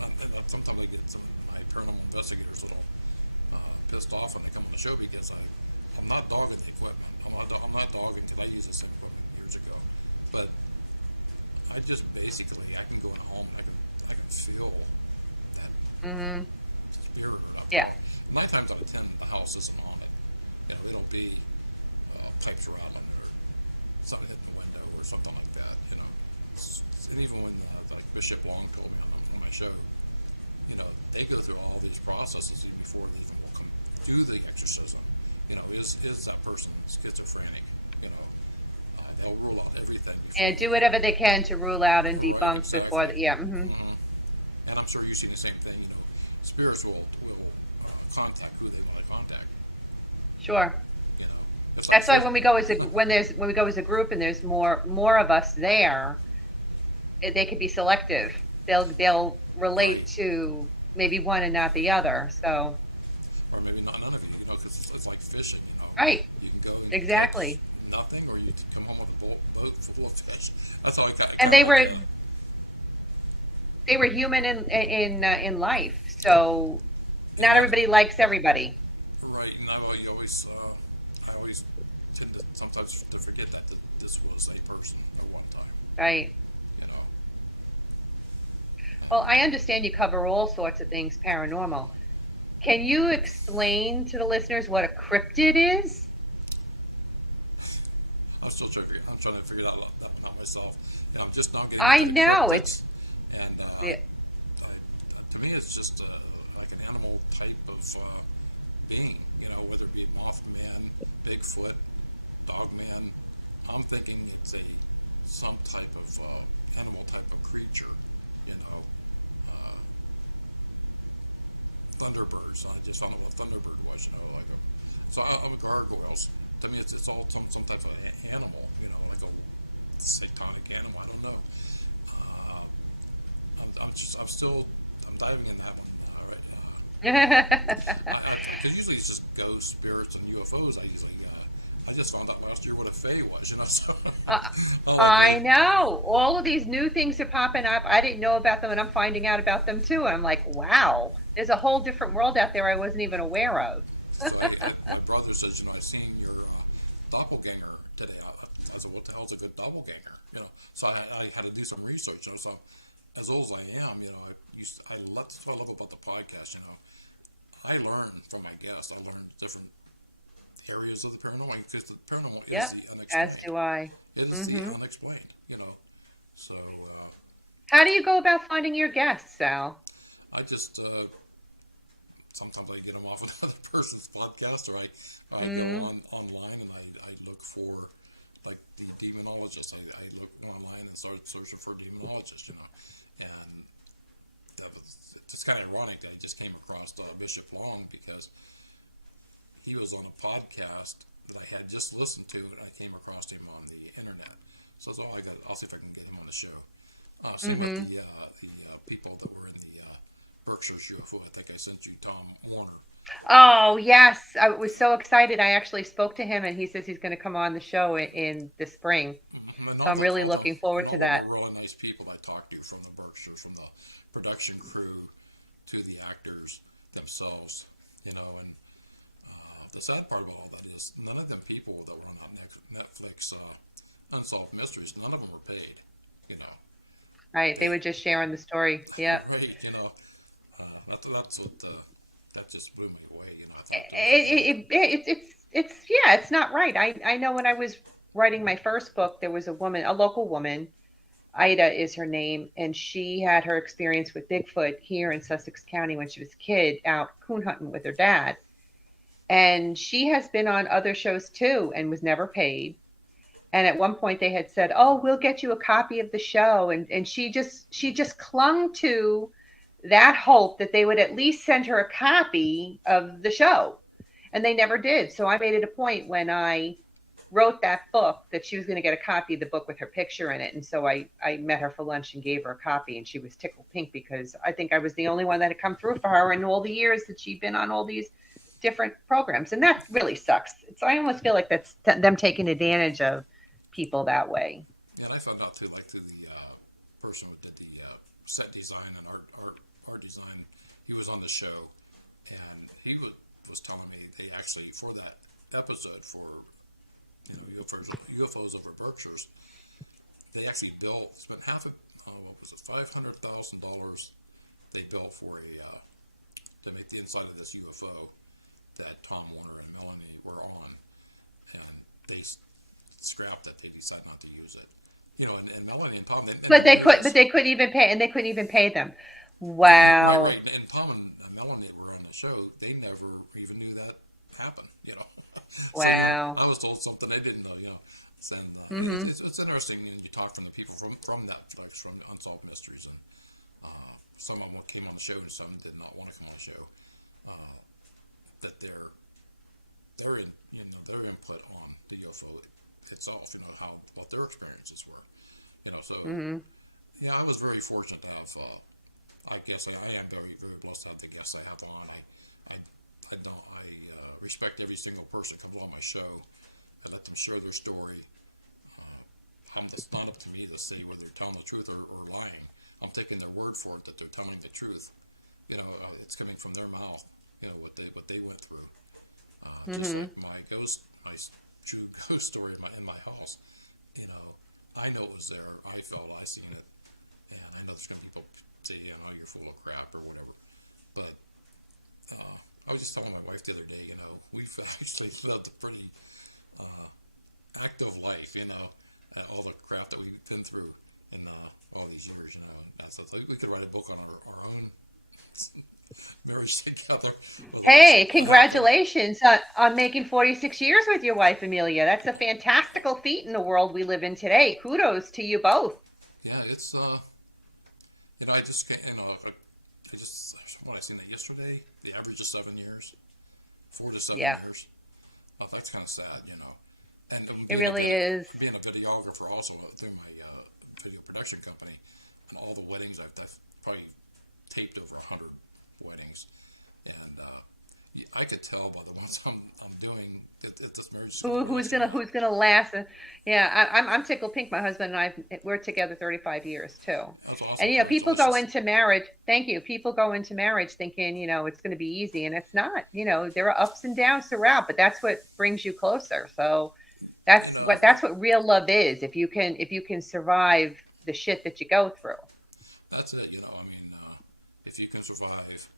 and sometimes I get some of my paranormal investigators a little pissed off when they come on the show, because I'm not dogging the equipment. I'm not dogging, because I used the same equipment years ago, but I just basically I can go in a home and I can feel that spirit or that power. 9 times out of 10, the house isn't haunted. It'll be pipes rattling or something hitting the window or something like that. And even when like Bishop Long told me on my show, they go through all these processes even before they even will come do the exorcism. Is that person schizophrenic? They'll rule out everything before. And do whatever they can to rule out and debunk. Right, exactly. Before. Yeah. And I'm sure you've seen the same thing. Spirits will contact who they want to contact. Sure. It's that's why when we go as a group and there's more of us there, they can be selective. They'll relate right. to maybe one and not the other. So. Or maybe none of you, because it's like fishing. Right. You can go and exactly. catch nothing, or you come home with a boat full of fish. That's how I kind of. And they were human in life, so not everybody likes everybody. Right, and I always tend to sometimes to forget that this was a person at one time. Right. Well, I understand you cover all sorts of things paranormal. Can you explain to the listeners what a cryptid is? I'm trying to figure that one out myself. I'm just now getting I into the know it's cryptids, and yeah. to me, it's just like an animal type of being. Whether it be Mothman, Bigfoot, Dogman. I'm thinking it's some type of animal type of creature. You know, uh, Thunderbirds. I just found out what a Thunderbird was. I'm gargoyles. To me, it's all some type of animal. Like a satanic animal. I don't know. Uh, I'm diving in that one right. Because usually it's just ghosts, spirits, and UFOs. I just found out last year what a fae was. So Uh, I'm like, I wait, know. All of these new things are popping up. I didn't know about them, and I'm finding out about them too. I'm like, wow, there's a whole different world out there I wasn't even aware of. so my brother says, I seen your doppelganger today. I said, what the hell is a good doppelganger? So I had to do some research. So as old as I am, that's what I love about the podcast. I learn from my guests. I learn different areas of the paranormal because the paranormal is Yep, the as unexplained. do I. It is the Hmm. unexplained. So How do you go about finding your guests, Sal? I just sometimes I get them off another person's podcast, or I go Mm, online and I look for like the demonologist. I look online and start searching for demonologists. And it's kind of ironic that I just came across Bishop Long because he was on a podcast that I had just listened to, and I came across him on the internet. So that's all I got. I'll see if I can get him on the show. Same with mm-hmm. the people that were in the Berkshire's UFO. I think I sent you Tom Warner. Uh, Oh, yes. I was so excited. I actually spoke to him, and he says he's going to come on the show in the spring. and So I'm really looking forward to all of them are that. really nice people I talked to from the Berkshires, from the production crew to the actors themselves. And the sad part about all that is none of them people that were on that Netflix Unsolved Mysteries, none of them were paid. You know, Right. They they were just sharing the story. Yeah. right. That's what that just blew me away. I thought those are the Yeah, it's not right. I know when I was writing my first book, there was a woman, a local woman, Ida is her name, and she had her experience with Bigfoot here in Sussex County when she was a kid out coon hunting with her dad. And she has been on other shows too and was never paid. And at one point they had said, "Oh, we'll get you a copy of the show." And she just clung to that hope that they would at least send her a copy of the show. And they never did. So I made it a point when I wrote that book that she was going to get a copy of the book with her picture in it. And so I met her for lunch and gave her a copy, and she was tickled pink because I think I was the only one that had come through for her in all the years that she'd been on all these different programs. And that really sucks. So I almost feel like that's them taking advantage of people that way. Yeah, and I found out too, like through the person who did the set design and art design. He was on the show, and he was telling me they actually for that episode for UFOs over Berkshire's, they actually spent half of what was it, $500,000 they built for a to make the inside of this UFO that Tom Warner and Melanie were on, and they scrapped it. They decided not to use it. And Melanie and Tom, they But never they knew could, but this. they couldn't even pay, and they couldn't even pay them. Right, Wow, right. And Tom and Melanie were on the show. They never even knew that happened. So wow. I was told something they didn't know. And Hmm. it's interesting. And you talk from the people from Netflix, from Unsolved Mysteries, and some of them came on the show, and some did not want to come on the show. Uh, that their in their input on the UFO itself. How what their experiences were. So Hmm. yeah, I was very fortunate to have. I guess I am very, very blessed to have the guests I have on. I, I don't. I respect every single person who comes on my show. I let them share their story. It's not up to me to say whether they're telling the truth or lying. I'm taking their word for it that they're telling the truth. It's coming from their mouth. What they went through. Just Hmm. like my true ghost story in my house. You know, I know it was there. I felt I seen it, and I know there's gonna be people say, you're full of crap or whatever. But I was just telling my wife the other day, we've actually lived a pretty active life, all the crap that we've been through in all these years, So we could write a book on our own marriage together. With all this Hey, happened. congratulations on making 46 years with your wife, Amelia. That's a fantastical feat in the world we live in today. Kudos to you both. Yeah, it's I just can't, I just what I seen that yesterday. The average is 7 years, 4 to 7 Yeah, years. Oh, that's kind of sad. And it really is. being a videographer also through my video production company, and all the weddings I've probably taped over 100 weddings, and I could tell by the ones I'm doing that this marriage is going to last or not. Who's gonna last? Yeah, I'm tickled pink. My husband and we're together 35 years too. That's And awesome. people go Congratulations. into marriage. Thank you. People go into marriage thinking it's going to be easy, and it's not. There are ups and downs throughout, but that's what brings you closer. So You that's know, what that's what real love is. If you can survive the shit that you go through. that's it. If you can survive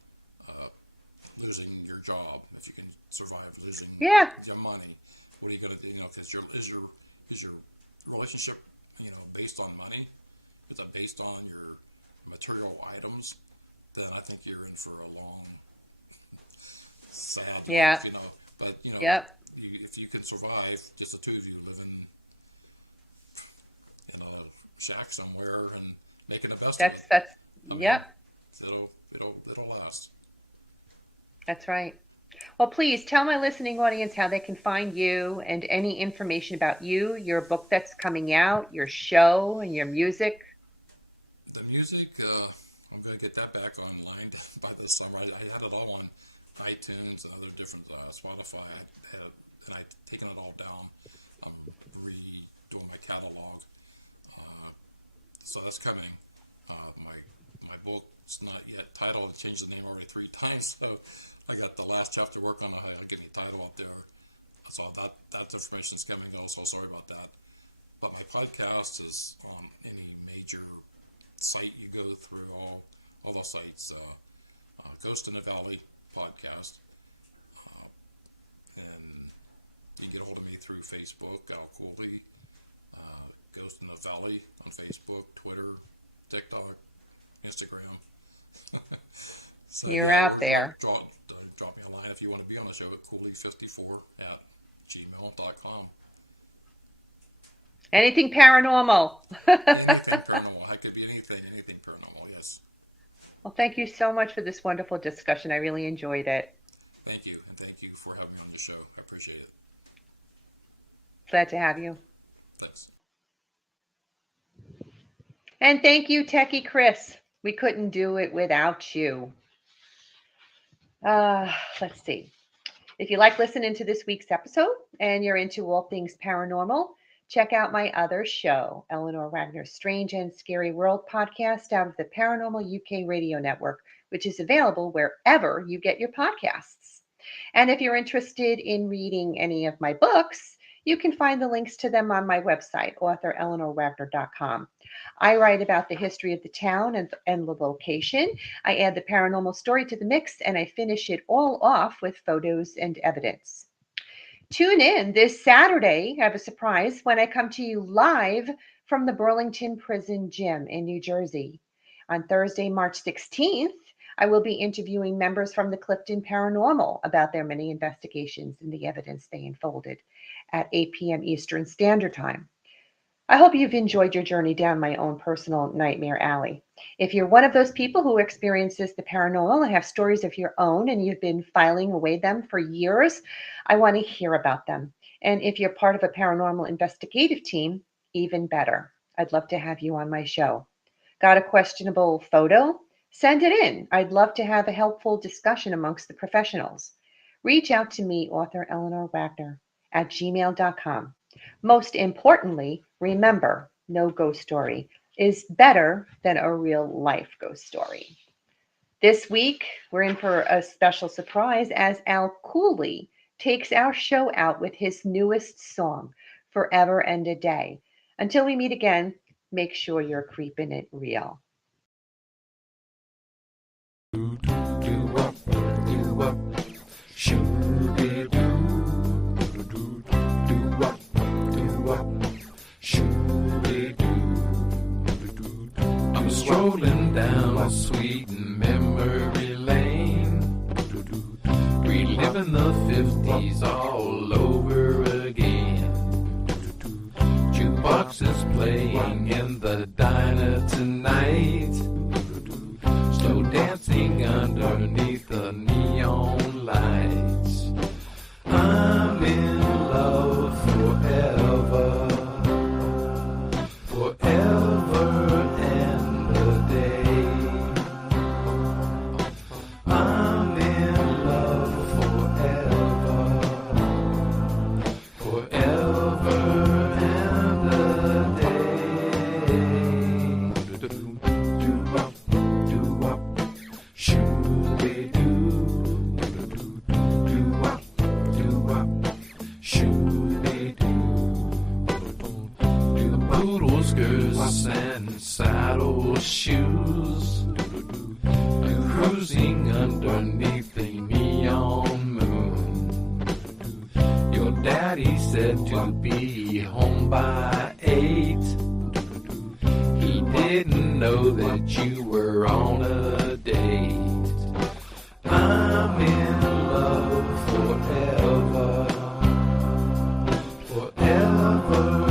losing your job, if you can survive losing Yeah, your money, what are you going to do? Because is your relationship, based on money? Is it based on your material items? Then I think you're in for a long, sad yeah, life. But yep. if you can survive, just the two of you living in a shack somewhere and making the best of it, That's I mean, yep. it'll last. That's right. Well, please tell my listening audience how they can find you and any information about you, your book that's coming out, your show, and your music. The music, I'm going to get that back online by this summer. I had it all on iTunes and other different Spotify. And I'd taken it all down. I'm redoing my catalog, so that's coming. My book's not yet titled. I changed the name already 3 times, so I got the last chapter to work on. I'll get me a title up there. So that information is coming also. Sorry about that. But my podcast is on any major site you go through, all the sites. Ghost in the Valley podcast, and you can get a hold of me through Facebook, Al Cooley, Ghost in the Valley on Facebook, Twitter, TikTok, Instagram. So You're yeah, out there. drop me a line if you want to be on the show at cooley54@gmail.com. Anything paranormal. Anything paranormal. That could be anything paranormal. Yes. Well, thank you so much for this wonderful discussion. I really enjoyed it. Thank you, and thank you for having me on your show. I appreciate it. Glad to have you. Thanks. And thank you, Techie Chris. We couldn't do it without you. Let's see. If you like listening to this week's episode and you're into all things paranormal, check out my other show, Eleanor Wagner's Strange and Scary World podcast out of the Paranormal UK Radio Network, which is available wherever you get your podcasts. And if you're interested in reading any of my books, you can find the links to them on my website, authoreleanorwagner.com. I write about the history of the town and the location. I add the paranormal story to the mix, and I finish it all off with photos and evidence. Tune in this Saturday. I have a surprise when I come to you live from the Burlington Prison Gym in New Jersey. On Thursday, March 16th, I will be interviewing members from the Clifton Paranormal about their many investigations and the evidence they unfolded at 8 p.m. Eastern Standard Time. I hope you've enjoyed your journey down my own personal nightmare alley. If you're one of those people who experiences the paranormal and have stories of your own and you've been filing away them for years, I want to hear about them. And if you're part of a paranormal investigative team, even better. I'd love to have you on my show. Got a questionable photo? Send it in. I'd love to have a helpful discussion amongst the professionals. Reach out to me, author Eleanor Wagner, at gmail.com. Most importantly, remember, no ghost story is better than a real life ghost story. This week, we're in for a special surprise as Al Cooley takes our show out with his newest song, Forever and a Day. Until we meet again, make sure you're creeping it real. Do up, do up. partying in the diner tonight. Slow dancing underneath the neon lights. I'm in love forever, forever and a day. I'm in love forever, forever and a day. Do-wop, do-wop, shoo-be-doo. Do-wop, do-wop, shoo-be-doo. Do the poodle skirts and saddle shoes. Do cruising underneath the neon moon. Your daddy said to be home by 8. He didn't know that you were on a date. I'm in love forever, forever